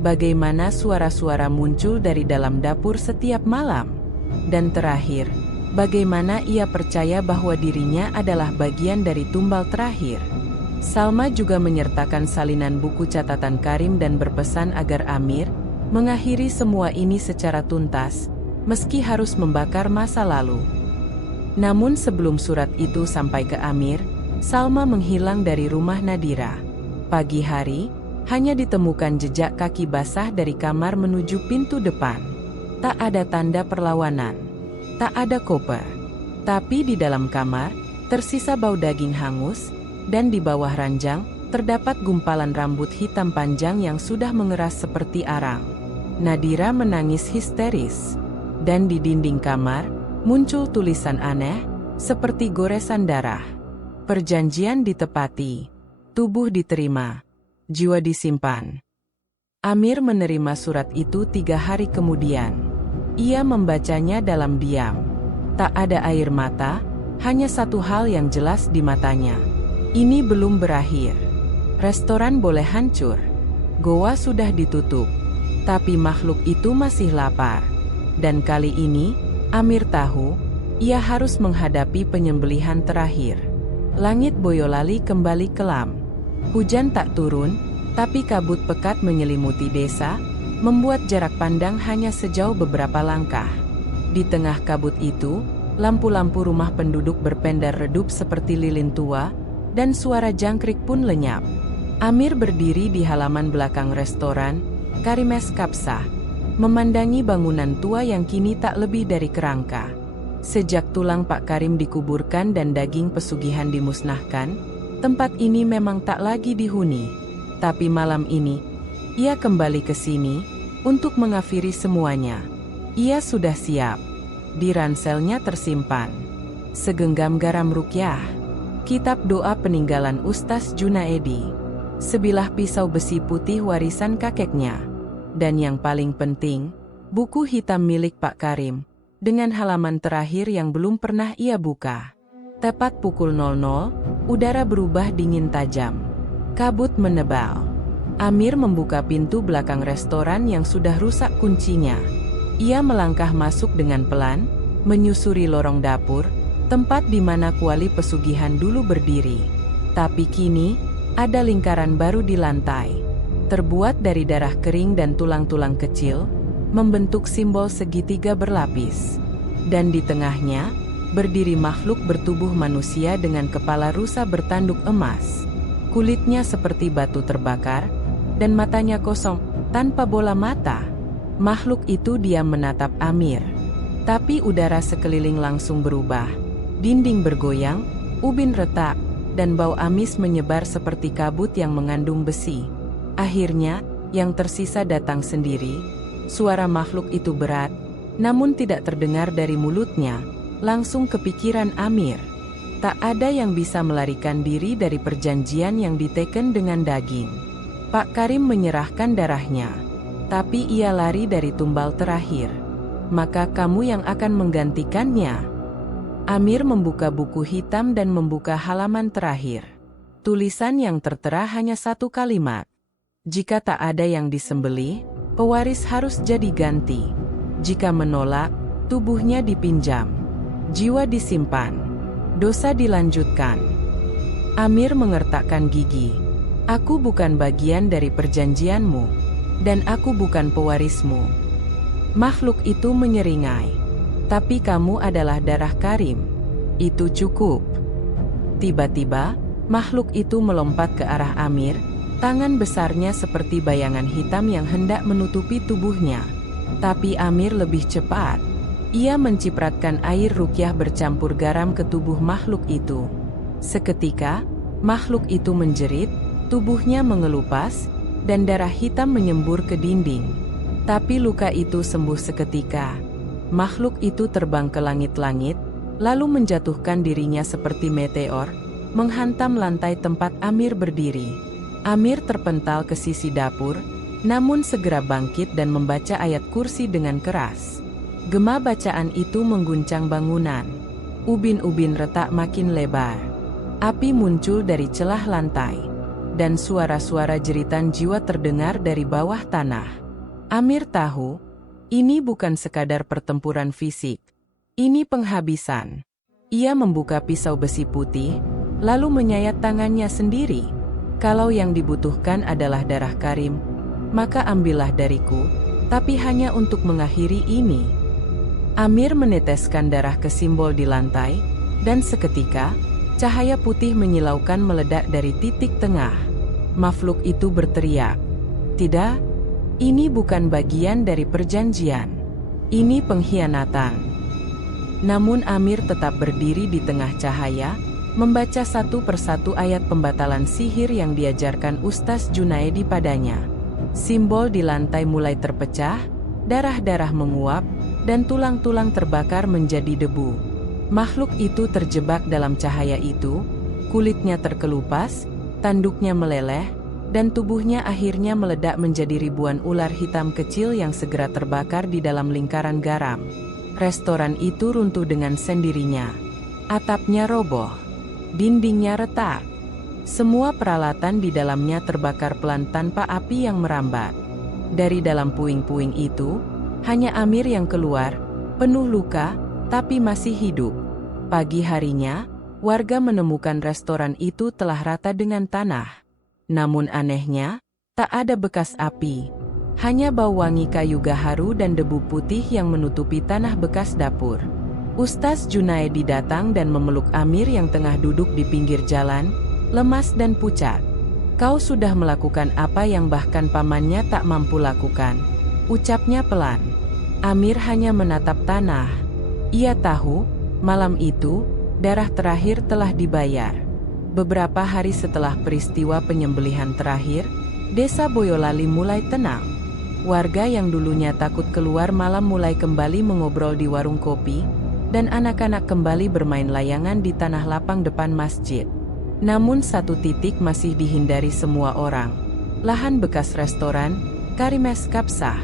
Bagaimana suara-suara muncul dari dalam dapur setiap malam. Dan terakhir, bagaimana ia percaya bahwa dirinya adalah bagian dari tumbal terakhir. Salma juga menyertakan salinan buku catatan Karim dan berpesan agar Amir mengakhiri semua ini secara tuntas, meski harus membakar masa lalu. Namun sebelum surat itu sampai ke Amir, Salma menghilang dari rumah Nadira. Pagi hari, hanya ditemukan jejak kaki basah dari kamar menuju pintu depan. Tak ada tanda perlawanan. Tak ada koper. Tapi di dalam kamar, tersisa bau daging hangus, dan di bawah ranjang, terdapat gumpalan rambut hitam panjang yang sudah mengeras seperti arang. Nadira menangis histeris. Dan di dinding kamar, muncul tulisan aneh, seperti goresan darah. Perjanjian ditepati. Tubuh diterima. Jiwa disimpan. Amir menerima surat itu 3 hari kemudian. Ia membacanya dalam diam. Tak ada air mata, hanya satu hal yang jelas di matanya. Ini belum berakhir. Restoran boleh hancur. Goa sudah ditutup. Tapi makhluk itu masih lapar. Dan kali ini, Amir tahu, ia harus menghadapi penyembelihan terakhir. Langit Boyolali kembali kelam. Hujan tak turun, tapi kabut pekat menyelimuti desa, membuat jarak pandang hanya sejauh beberapa langkah. Di tengah kabut itu, lampu-lampu rumah penduduk berpendar redup seperti lilin tua, dan suara jangkrik pun lenyap. Amir berdiri di halaman belakang restoran, Karimes Kapsa, memandangi bangunan tua yang kini tak lebih dari kerangka. Sejak tulang Pak Karim dikuburkan dan daging pesugihan dimusnahkan, tempat ini memang tak lagi dihuni. Tapi malam ini, ia kembali ke sini untuk mengakhiri semuanya. Ia sudah siap. Di ranselnya tersimpan segenggam garam rukyah, kitab doa peninggalan Ustaz Junaedi, sebilah pisau besi putih warisan kakeknya, dan yang paling penting, buku hitam milik Pak Karim, dengan halaman terakhir yang belum pernah ia buka. Tepat pukul 00, udara berubah dingin tajam. Kabut menebal. Amir membuka pintu belakang restoran yang sudah rusak kuncinya. Ia melangkah masuk dengan pelan, menyusuri lorong dapur, tempat di mana kuali pesugihan dulu berdiri. Tapi kini, ada lingkaran baru di lantai. Terbuat dari darah kering dan tulang-tulang kecil, membentuk simbol segitiga berlapis. Dan di tengahnya, berdiri makhluk bertubuh manusia dengan kepala rusa bertanduk emas. Kulitnya seperti batu terbakar, dan matanya kosong, tanpa bola mata. Makhluk itu diam menatap Amir. Tapi udara sekeliling langsung berubah. Dinding bergoyang, ubin retak, dan bau amis menyebar seperti kabut yang mengandung besi. Akhirnya, yang tersisa datang sendiri. Suara makhluk itu berat, namun tidak terdengar dari mulutnya. Langsung kepikiran Amir. Tak ada yang bisa melarikan diri dari perjanjian yang diteken dengan daging. Pak Karim menyerahkan darahnya. Tapi ia lari dari tumbal terakhir. Maka kamu yang akan menggantikannya. Amir membuka buku hitam dan membuka halaman terakhir. Tulisan yang tertera hanya satu kalimat. Jika tak ada yang disembelih, pewaris harus jadi ganti. Jika menolak, tubuhnya dipinjam. Jiwa disimpan. Dosa dilanjutkan. Amir mengertakkan gigi. Aku bukan bagian dari perjanjianmu. Dan aku bukan pewarismu. Makhluk itu menyeringai. Tapi kamu adalah darah Karim. Itu cukup. Tiba-tiba, makhluk itu melompat ke arah Amir. Tangan besarnya seperti bayangan hitam yang hendak menutupi tubuhnya. Tapi Amir lebih cepat. Ia mencipratkan air rukyah bercampur garam ke tubuh makhluk itu. Seketika, makhluk itu menjerit, tubuhnya mengelupas, dan darah hitam menyembur ke dinding. Tapi luka itu sembuh seketika. Makhluk itu terbang ke langit-langit, lalu menjatuhkan dirinya seperti meteor, menghantam lantai tempat Amir berdiri. Amir terpental ke sisi dapur, namun segera bangkit dan membaca ayat kursi dengan keras. Gema bacaan itu mengguncang bangunan. Ubin-ubin retak makin lebar. Api muncul dari celah lantai. dan suara-suara jeritan jiwa terdengar dari bawah tanah. Amir tahu, ini bukan sekadar pertempuran fisik. Ini penghabisan. Ia membuka pisau besi putih, lalu menyayat tangannya sendiri. Kalau yang dibutuhkan adalah darah Karim, maka ambillah dariku, tapi hanya untuk mengakhiri ini. Amir meneteskan darah ke simbol di lantai, dan seketika, cahaya putih menyilaukan meledak dari titik tengah. Makhluk itu berteriak, "Tidak, ini bukan bagian dari perjanjian. Ini pengkhianatan." Namun Amir tetap berdiri di tengah cahaya, membaca satu persatu ayat pembatalan sihir yang diajarkan Ustaz Junaedi padanya. Simbol di lantai mulai terpecah, darah-darah menguap, dan tulang-tulang terbakar menjadi debu. Makhluk itu terjebak dalam cahaya itu, kulitnya terkelupas, tanduknya meleleh, dan tubuhnya akhirnya meledak menjadi ribuan ular hitam kecil yang segera terbakar di dalam lingkaran garam. Restoran itu runtuh dengan sendirinya. Atapnya roboh, dindingnya retak. Semua peralatan di dalamnya terbakar pelan tanpa api yang merambat. Dari dalam puing-puing itu, hanya Amir yang keluar, penuh luka, tapi masih hidup. Pagi harinya, warga menemukan restoran itu telah rata dengan tanah. Namun anehnya, tak ada bekas api. Hanya bau wangi kayu gaharu dan debu putih yang menutupi tanah bekas dapur. Ustaz Junaedi datang dan memeluk Amir yang tengah duduk di pinggir jalan, lemas dan pucat. "Kau sudah melakukan apa yang bahkan pamannya tak mampu lakukan," ucapnya pelan. Amir hanya menatap tanah. Ia tahu, malam itu, darah terakhir telah dibayar. Beberapa hari setelah peristiwa penyembelihan terakhir, desa Boyolali mulai tenang. Warga yang dulunya takut keluar malam mulai kembali mengobrol di warung kopi, dan anak-anak kembali bermain layangan di tanah lapang depan masjid. Namun satu titik masih dihindari semua orang. Lahan bekas restoran, Karimes Kapsah.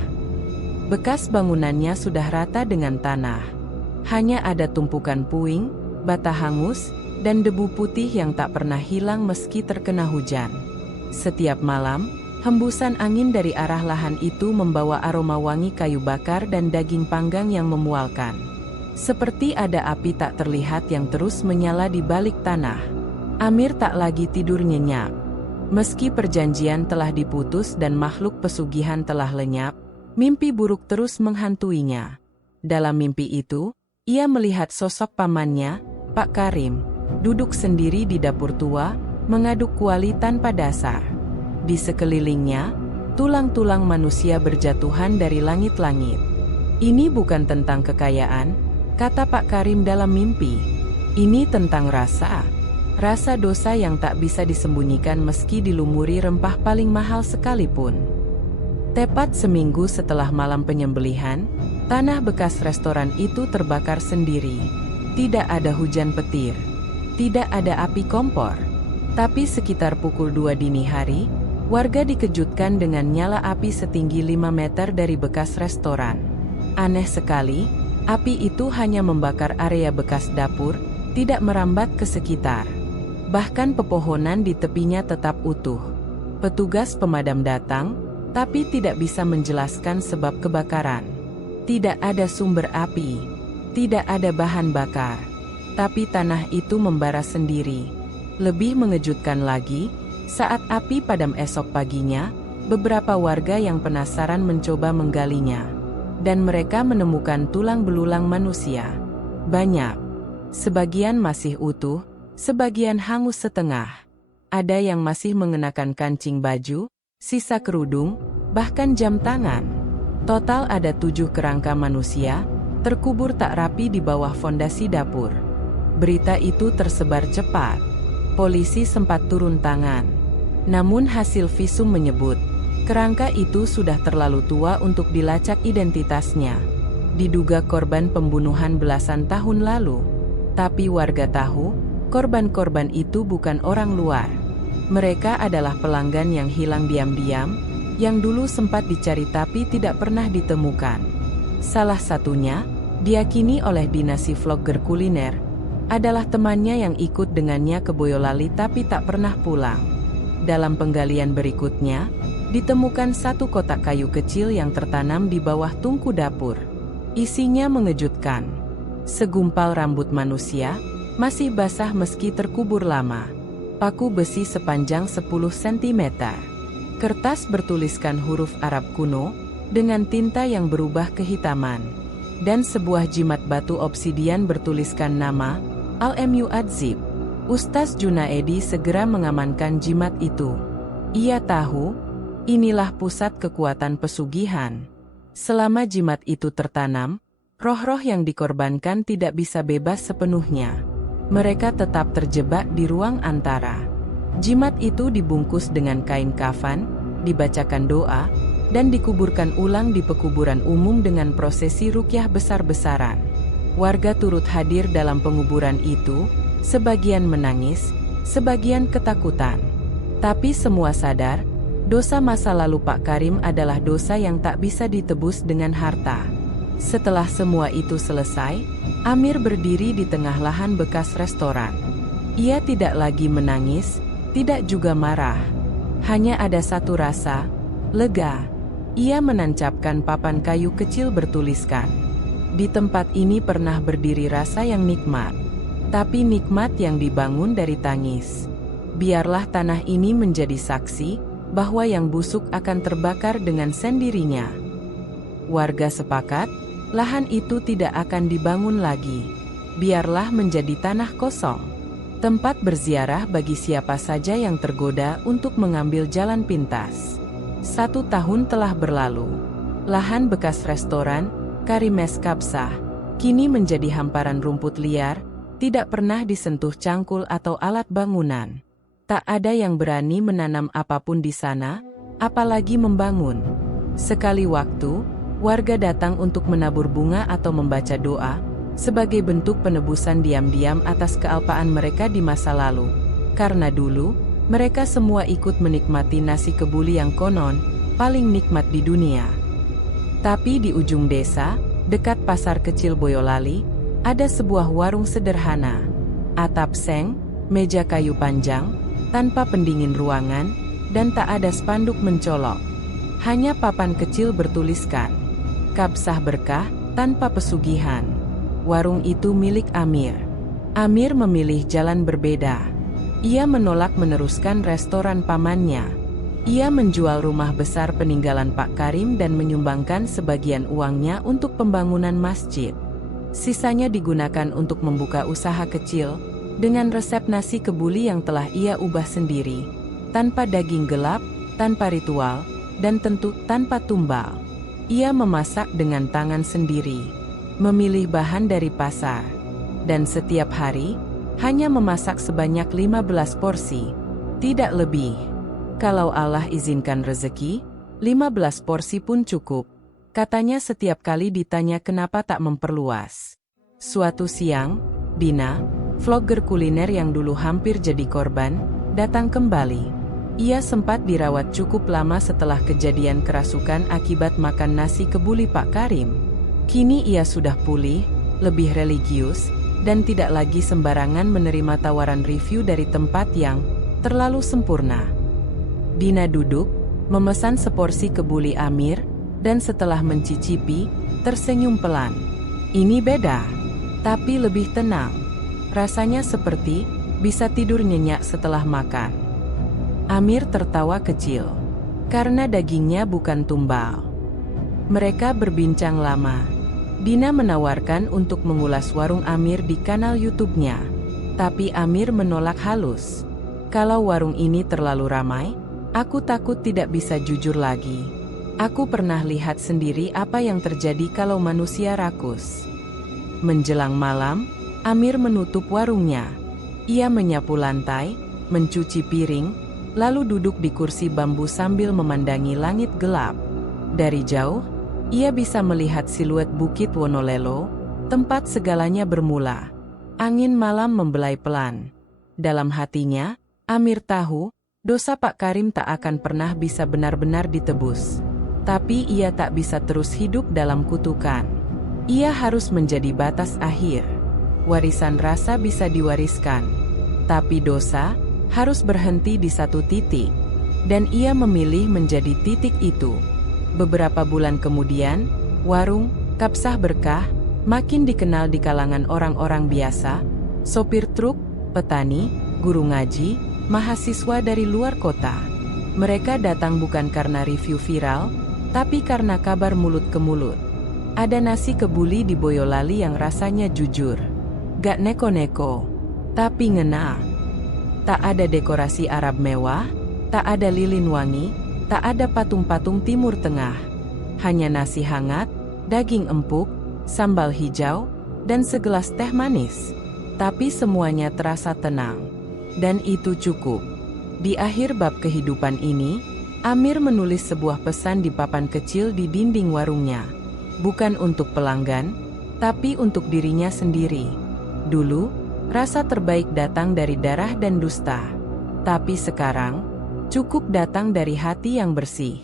Bekas bangunannya sudah rata dengan tanah. Hanya ada tumpukan puing, bata hangus, dan debu putih yang tak pernah hilang meski terkena hujan. Setiap malam, hembusan angin dari arah lahan itu membawa aroma wangi kayu bakar dan daging panggang yang memualkan. Seperti ada api tak terlihat yang terus menyala di balik tanah. Amir tak lagi tidur nyenyak. Meski perjanjian telah diputus dan makhluk pesugihan telah lenyap, mimpi buruk terus menghantuinya. Dalam mimpi itu, ia melihat sosok pamannya, Pak Karim, duduk sendiri di dapur tua, mengaduk kuali tanpa dasar. Di sekelilingnya, tulang-tulang manusia berjatuhan dari langit-langit. "Ini bukan tentang kekayaan," kata Pak Karim dalam mimpi. "Ini tentang rasa. Rasa dosa yang tak bisa disembunyikan meski dilumuri rempah paling mahal sekalipun." Tepat seminggu setelah malam penyembelihan, tanah bekas restoran itu terbakar sendiri. Tidak ada hujan petir. Tidak ada api kompor. Tapi sekitar pukul 2 dini hari, warga dikejutkan dengan nyala api setinggi 5 meter dari bekas restoran. Aneh sekali, api itu hanya membakar area bekas dapur, tidak merambat ke sekitar. Bahkan pepohonan di tepinya tetap utuh. Petugas pemadam datang, tapi tidak bisa menjelaskan sebab kebakaran. Tidak ada sumber api, tidak ada bahan bakar, tapi tanah itu membara sendiri. Lebih mengejutkan lagi, saat api padam esok paginya, beberapa warga yang penasaran mencoba menggalinya. Dan mereka menemukan tulang belulang manusia. Banyak. Sebagian masih utuh, sebagian hangus setengah. Ada yang masih mengenakan kancing baju, sisa kerudung, bahkan jam tangan. Total ada 7 kerangka manusia, terkubur tak rapi di bawah fondasi dapur. Berita itu tersebar cepat. Polisi sempat turun tangan. Namun hasil visum menyebut, kerangka itu sudah terlalu tua untuk dilacak identitasnya. Diduga korban pembunuhan belasan tahun lalu. Tapi warga tahu, korban-korban itu bukan orang luar. Mereka adalah pelanggan yang hilang diam-diam, yang dulu sempat dicari tapi tidak pernah ditemukan. Salah satunya, diyakini oleh dinasti vlogger kuliner, adalah temannya yang ikut dengannya ke Boyolali tapi tak pernah pulang. Dalam penggalian berikutnya, ditemukan satu kotak kayu kecil yang tertanam di bawah tungku dapur. Isinya mengejutkan. Segumpal rambut manusia, masih basah meski terkubur lama. Paku besi sepanjang 10 cm. Kertas bertuliskan huruf Arab kuno, dengan tinta yang berubah kehitaman. Dan sebuah jimat batu obsidian bertuliskan nama, Al-Mu'adzib. Ustaz Junaedi segera mengamankan jimat itu. Ia tahu, inilah pusat kekuatan pesugihan. Selama jimat itu tertanam, roh-roh yang dikorbankan tidak bisa bebas sepenuhnya. Mereka tetap terjebak di ruang antara. Jimat itu dibungkus dengan kain kafan, dibacakan doa, dan dikuburkan ulang di pekuburan umum dengan prosesi rukyah besar-besaran. Warga turut hadir dalam penguburan itu, sebagian menangis, sebagian ketakutan. Tapi semua sadar, dosa masa lalu Pak Karim adalah dosa yang tak bisa ditebus dengan harta. Setelah semua itu selesai, Amir berdiri di tengah lahan bekas restoran. Ia tidak lagi menangis, tidak juga marah. Hanya ada satu rasa, lega. Ia menancapkan papan kayu kecil bertuliskan, "Di tempat ini pernah berdiri rasa yang nikmat. Tapi nikmat yang dibangun dari tangis. Biarlah tanah ini menjadi saksi bahwa yang busuk akan terbakar dengan sendirinya." Warga sepakat, lahan itu tidak akan dibangun lagi. Biarlah menjadi tanah kosong. Tempat berziarah bagi siapa saja yang tergoda untuk mengambil jalan pintas. 1 tahun telah berlalu. Lahan bekas restoran, Karimes Kabsah, kini menjadi hamparan rumput liar, tidak pernah disentuh cangkul atau alat bangunan. Tak ada yang berani menanam apapun di sana, apalagi membangun. Sekali waktu, warga datang untuk menabur bunga atau membaca doa, sebagai bentuk penebusan diam-diam atas kealpaan mereka di masa lalu. Karena dulu, mereka semua ikut menikmati nasi kebuli yang konon, paling nikmat di dunia. Tapi di ujung desa, dekat pasar kecil Boyolali, ada sebuah warung sederhana. Atap seng, meja kayu panjang, tanpa pendingin ruangan, dan tak ada spanduk mencolok. Hanya papan kecil bertuliskan, "Kabsah Berkah, tanpa pesugihan." Warung itu milik Amir. Amir memilih jalan berbeda. Ia menolak meneruskan restoran pamannya. Ia menjual rumah besar peninggalan Pak Karim dan menyumbangkan sebagian uangnya untuk pembangunan masjid. Sisanya digunakan untuk membuka usaha kecil, dengan resep nasi kebuli yang telah ia ubah sendiri, tanpa daging gelap, tanpa ritual, dan tentu tanpa tumbal. Ia memasak dengan tangan sendiri, memilih bahan dari pasar, dan setiap hari, hanya memasak sebanyak 15 porsi, tidak lebih. Kalau Allah izinkan rezeki, 15 porsi pun cukup. Katanya setiap kali ditanya kenapa tak memperluas. Suatu siang, Dina, vlogger kuliner yang dulu hampir jadi korban, datang kembali. Ia sempat dirawat cukup lama setelah kejadian kerasukan akibat makan nasi kebuli Pak Karim. Kini ia sudah pulih, lebih religius, dan tidak lagi sembarangan menerima tawaran review dari tempat yang terlalu sempurna. Dina duduk, memesan seporsi kebuli Amir, dan setelah mencicipi, tersenyum pelan. Ini beda, tapi lebih tenang. Rasanya seperti bisa tidur nyenyak setelah makan. Amir tertawa kecil, karena dagingnya bukan tumbal. Mereka berbincang lama. Dina menawarkan untuk mengulas warung Amir di kanal YouTube-nya. Tapi Amir menolak halus. Kalau warung ini terlalu ramai, aku takut tidak bisa jujur lagi. Aku pernah lihat sendiri apa yang terjadi kalau manusia rakus. Menjelang malam, Amir menutup warungnya. Ia menyapu lantai, mencuci piring, lalu duduk di kursi bambu sambil memandangi langit gelap. Dari jauh, ia bisa melihat siluet Bukit Wonolelo, tempat segalanya bermula. Angin malam membelai pelan. Dalam hatinya, Amir tahu, dosa Pak Karim tak akan pernah bisa benar-benar ditebus. Tapi ia tak bisa terus hidup dalam kutukan. Ia harus menjadi batas akhir. Warisan rasa bisa diwariskan, tapi dosa harus berhenti di satu titik, dan ia memilih menjadi titik itu. Beberapa bulan kemudian, warung Kapsah Berkah makin dikenal di kalangan orang-orang biasa, sopir truk, petani, guru ngaji, mahasiswa dari luar kota. Mereka datang bukan karena review viral, tapi karena kabar mulut ke mulut. Ada nasi kebuli di Boyolali yang rasanya jujur. Gak neko-neko, tapi ngena. Tak ada dekorasi Arab mewah, tak ada lilin wangi, tak ada patung-patung Timur Tengah. Hanya nasi hangat, daging empuk, sambal hijau, dan segelas teh manis. Tapi semuanya terasa tenang. Dan itu cukup. Di akhir bab kehidupan ini, Amir menulis sebuah pesan di papan kecil di dinding warungnya. Bukan untuk pelanggan, tapi untuk dirinya sendiri. Dulu, rasa terbaik datang dari darah dan dusta. Tapi sekarang, cukup datang dari hati yang bersih.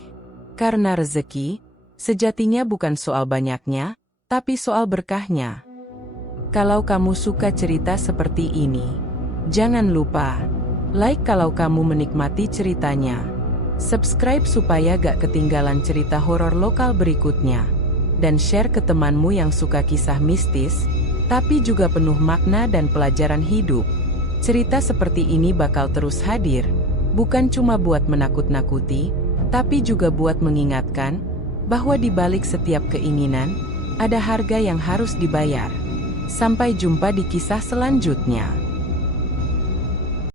Karena rezeki, sejatinya bukan soal banyaknya, tapi soal berkahnya. Kalau kamu suka cerita seperti ini, jangan lupa like kalau kamu menikmati ceritanya. Subscribe supaya gak ketinggalan cerita horor lokal berikutnya. Dan share ke temanmu yang suka kisah mistis, tapi juga penuh makna dan pelajaran hidup. Cerita seperti ini bakal terus hadir, bukan cuma buat menakut-nakuti, tapi juga buat mengingatkan bahwa di balik setiap keinginan, ada harga yang harus dibayar. Sampai jumpa di kisah selanjutnya.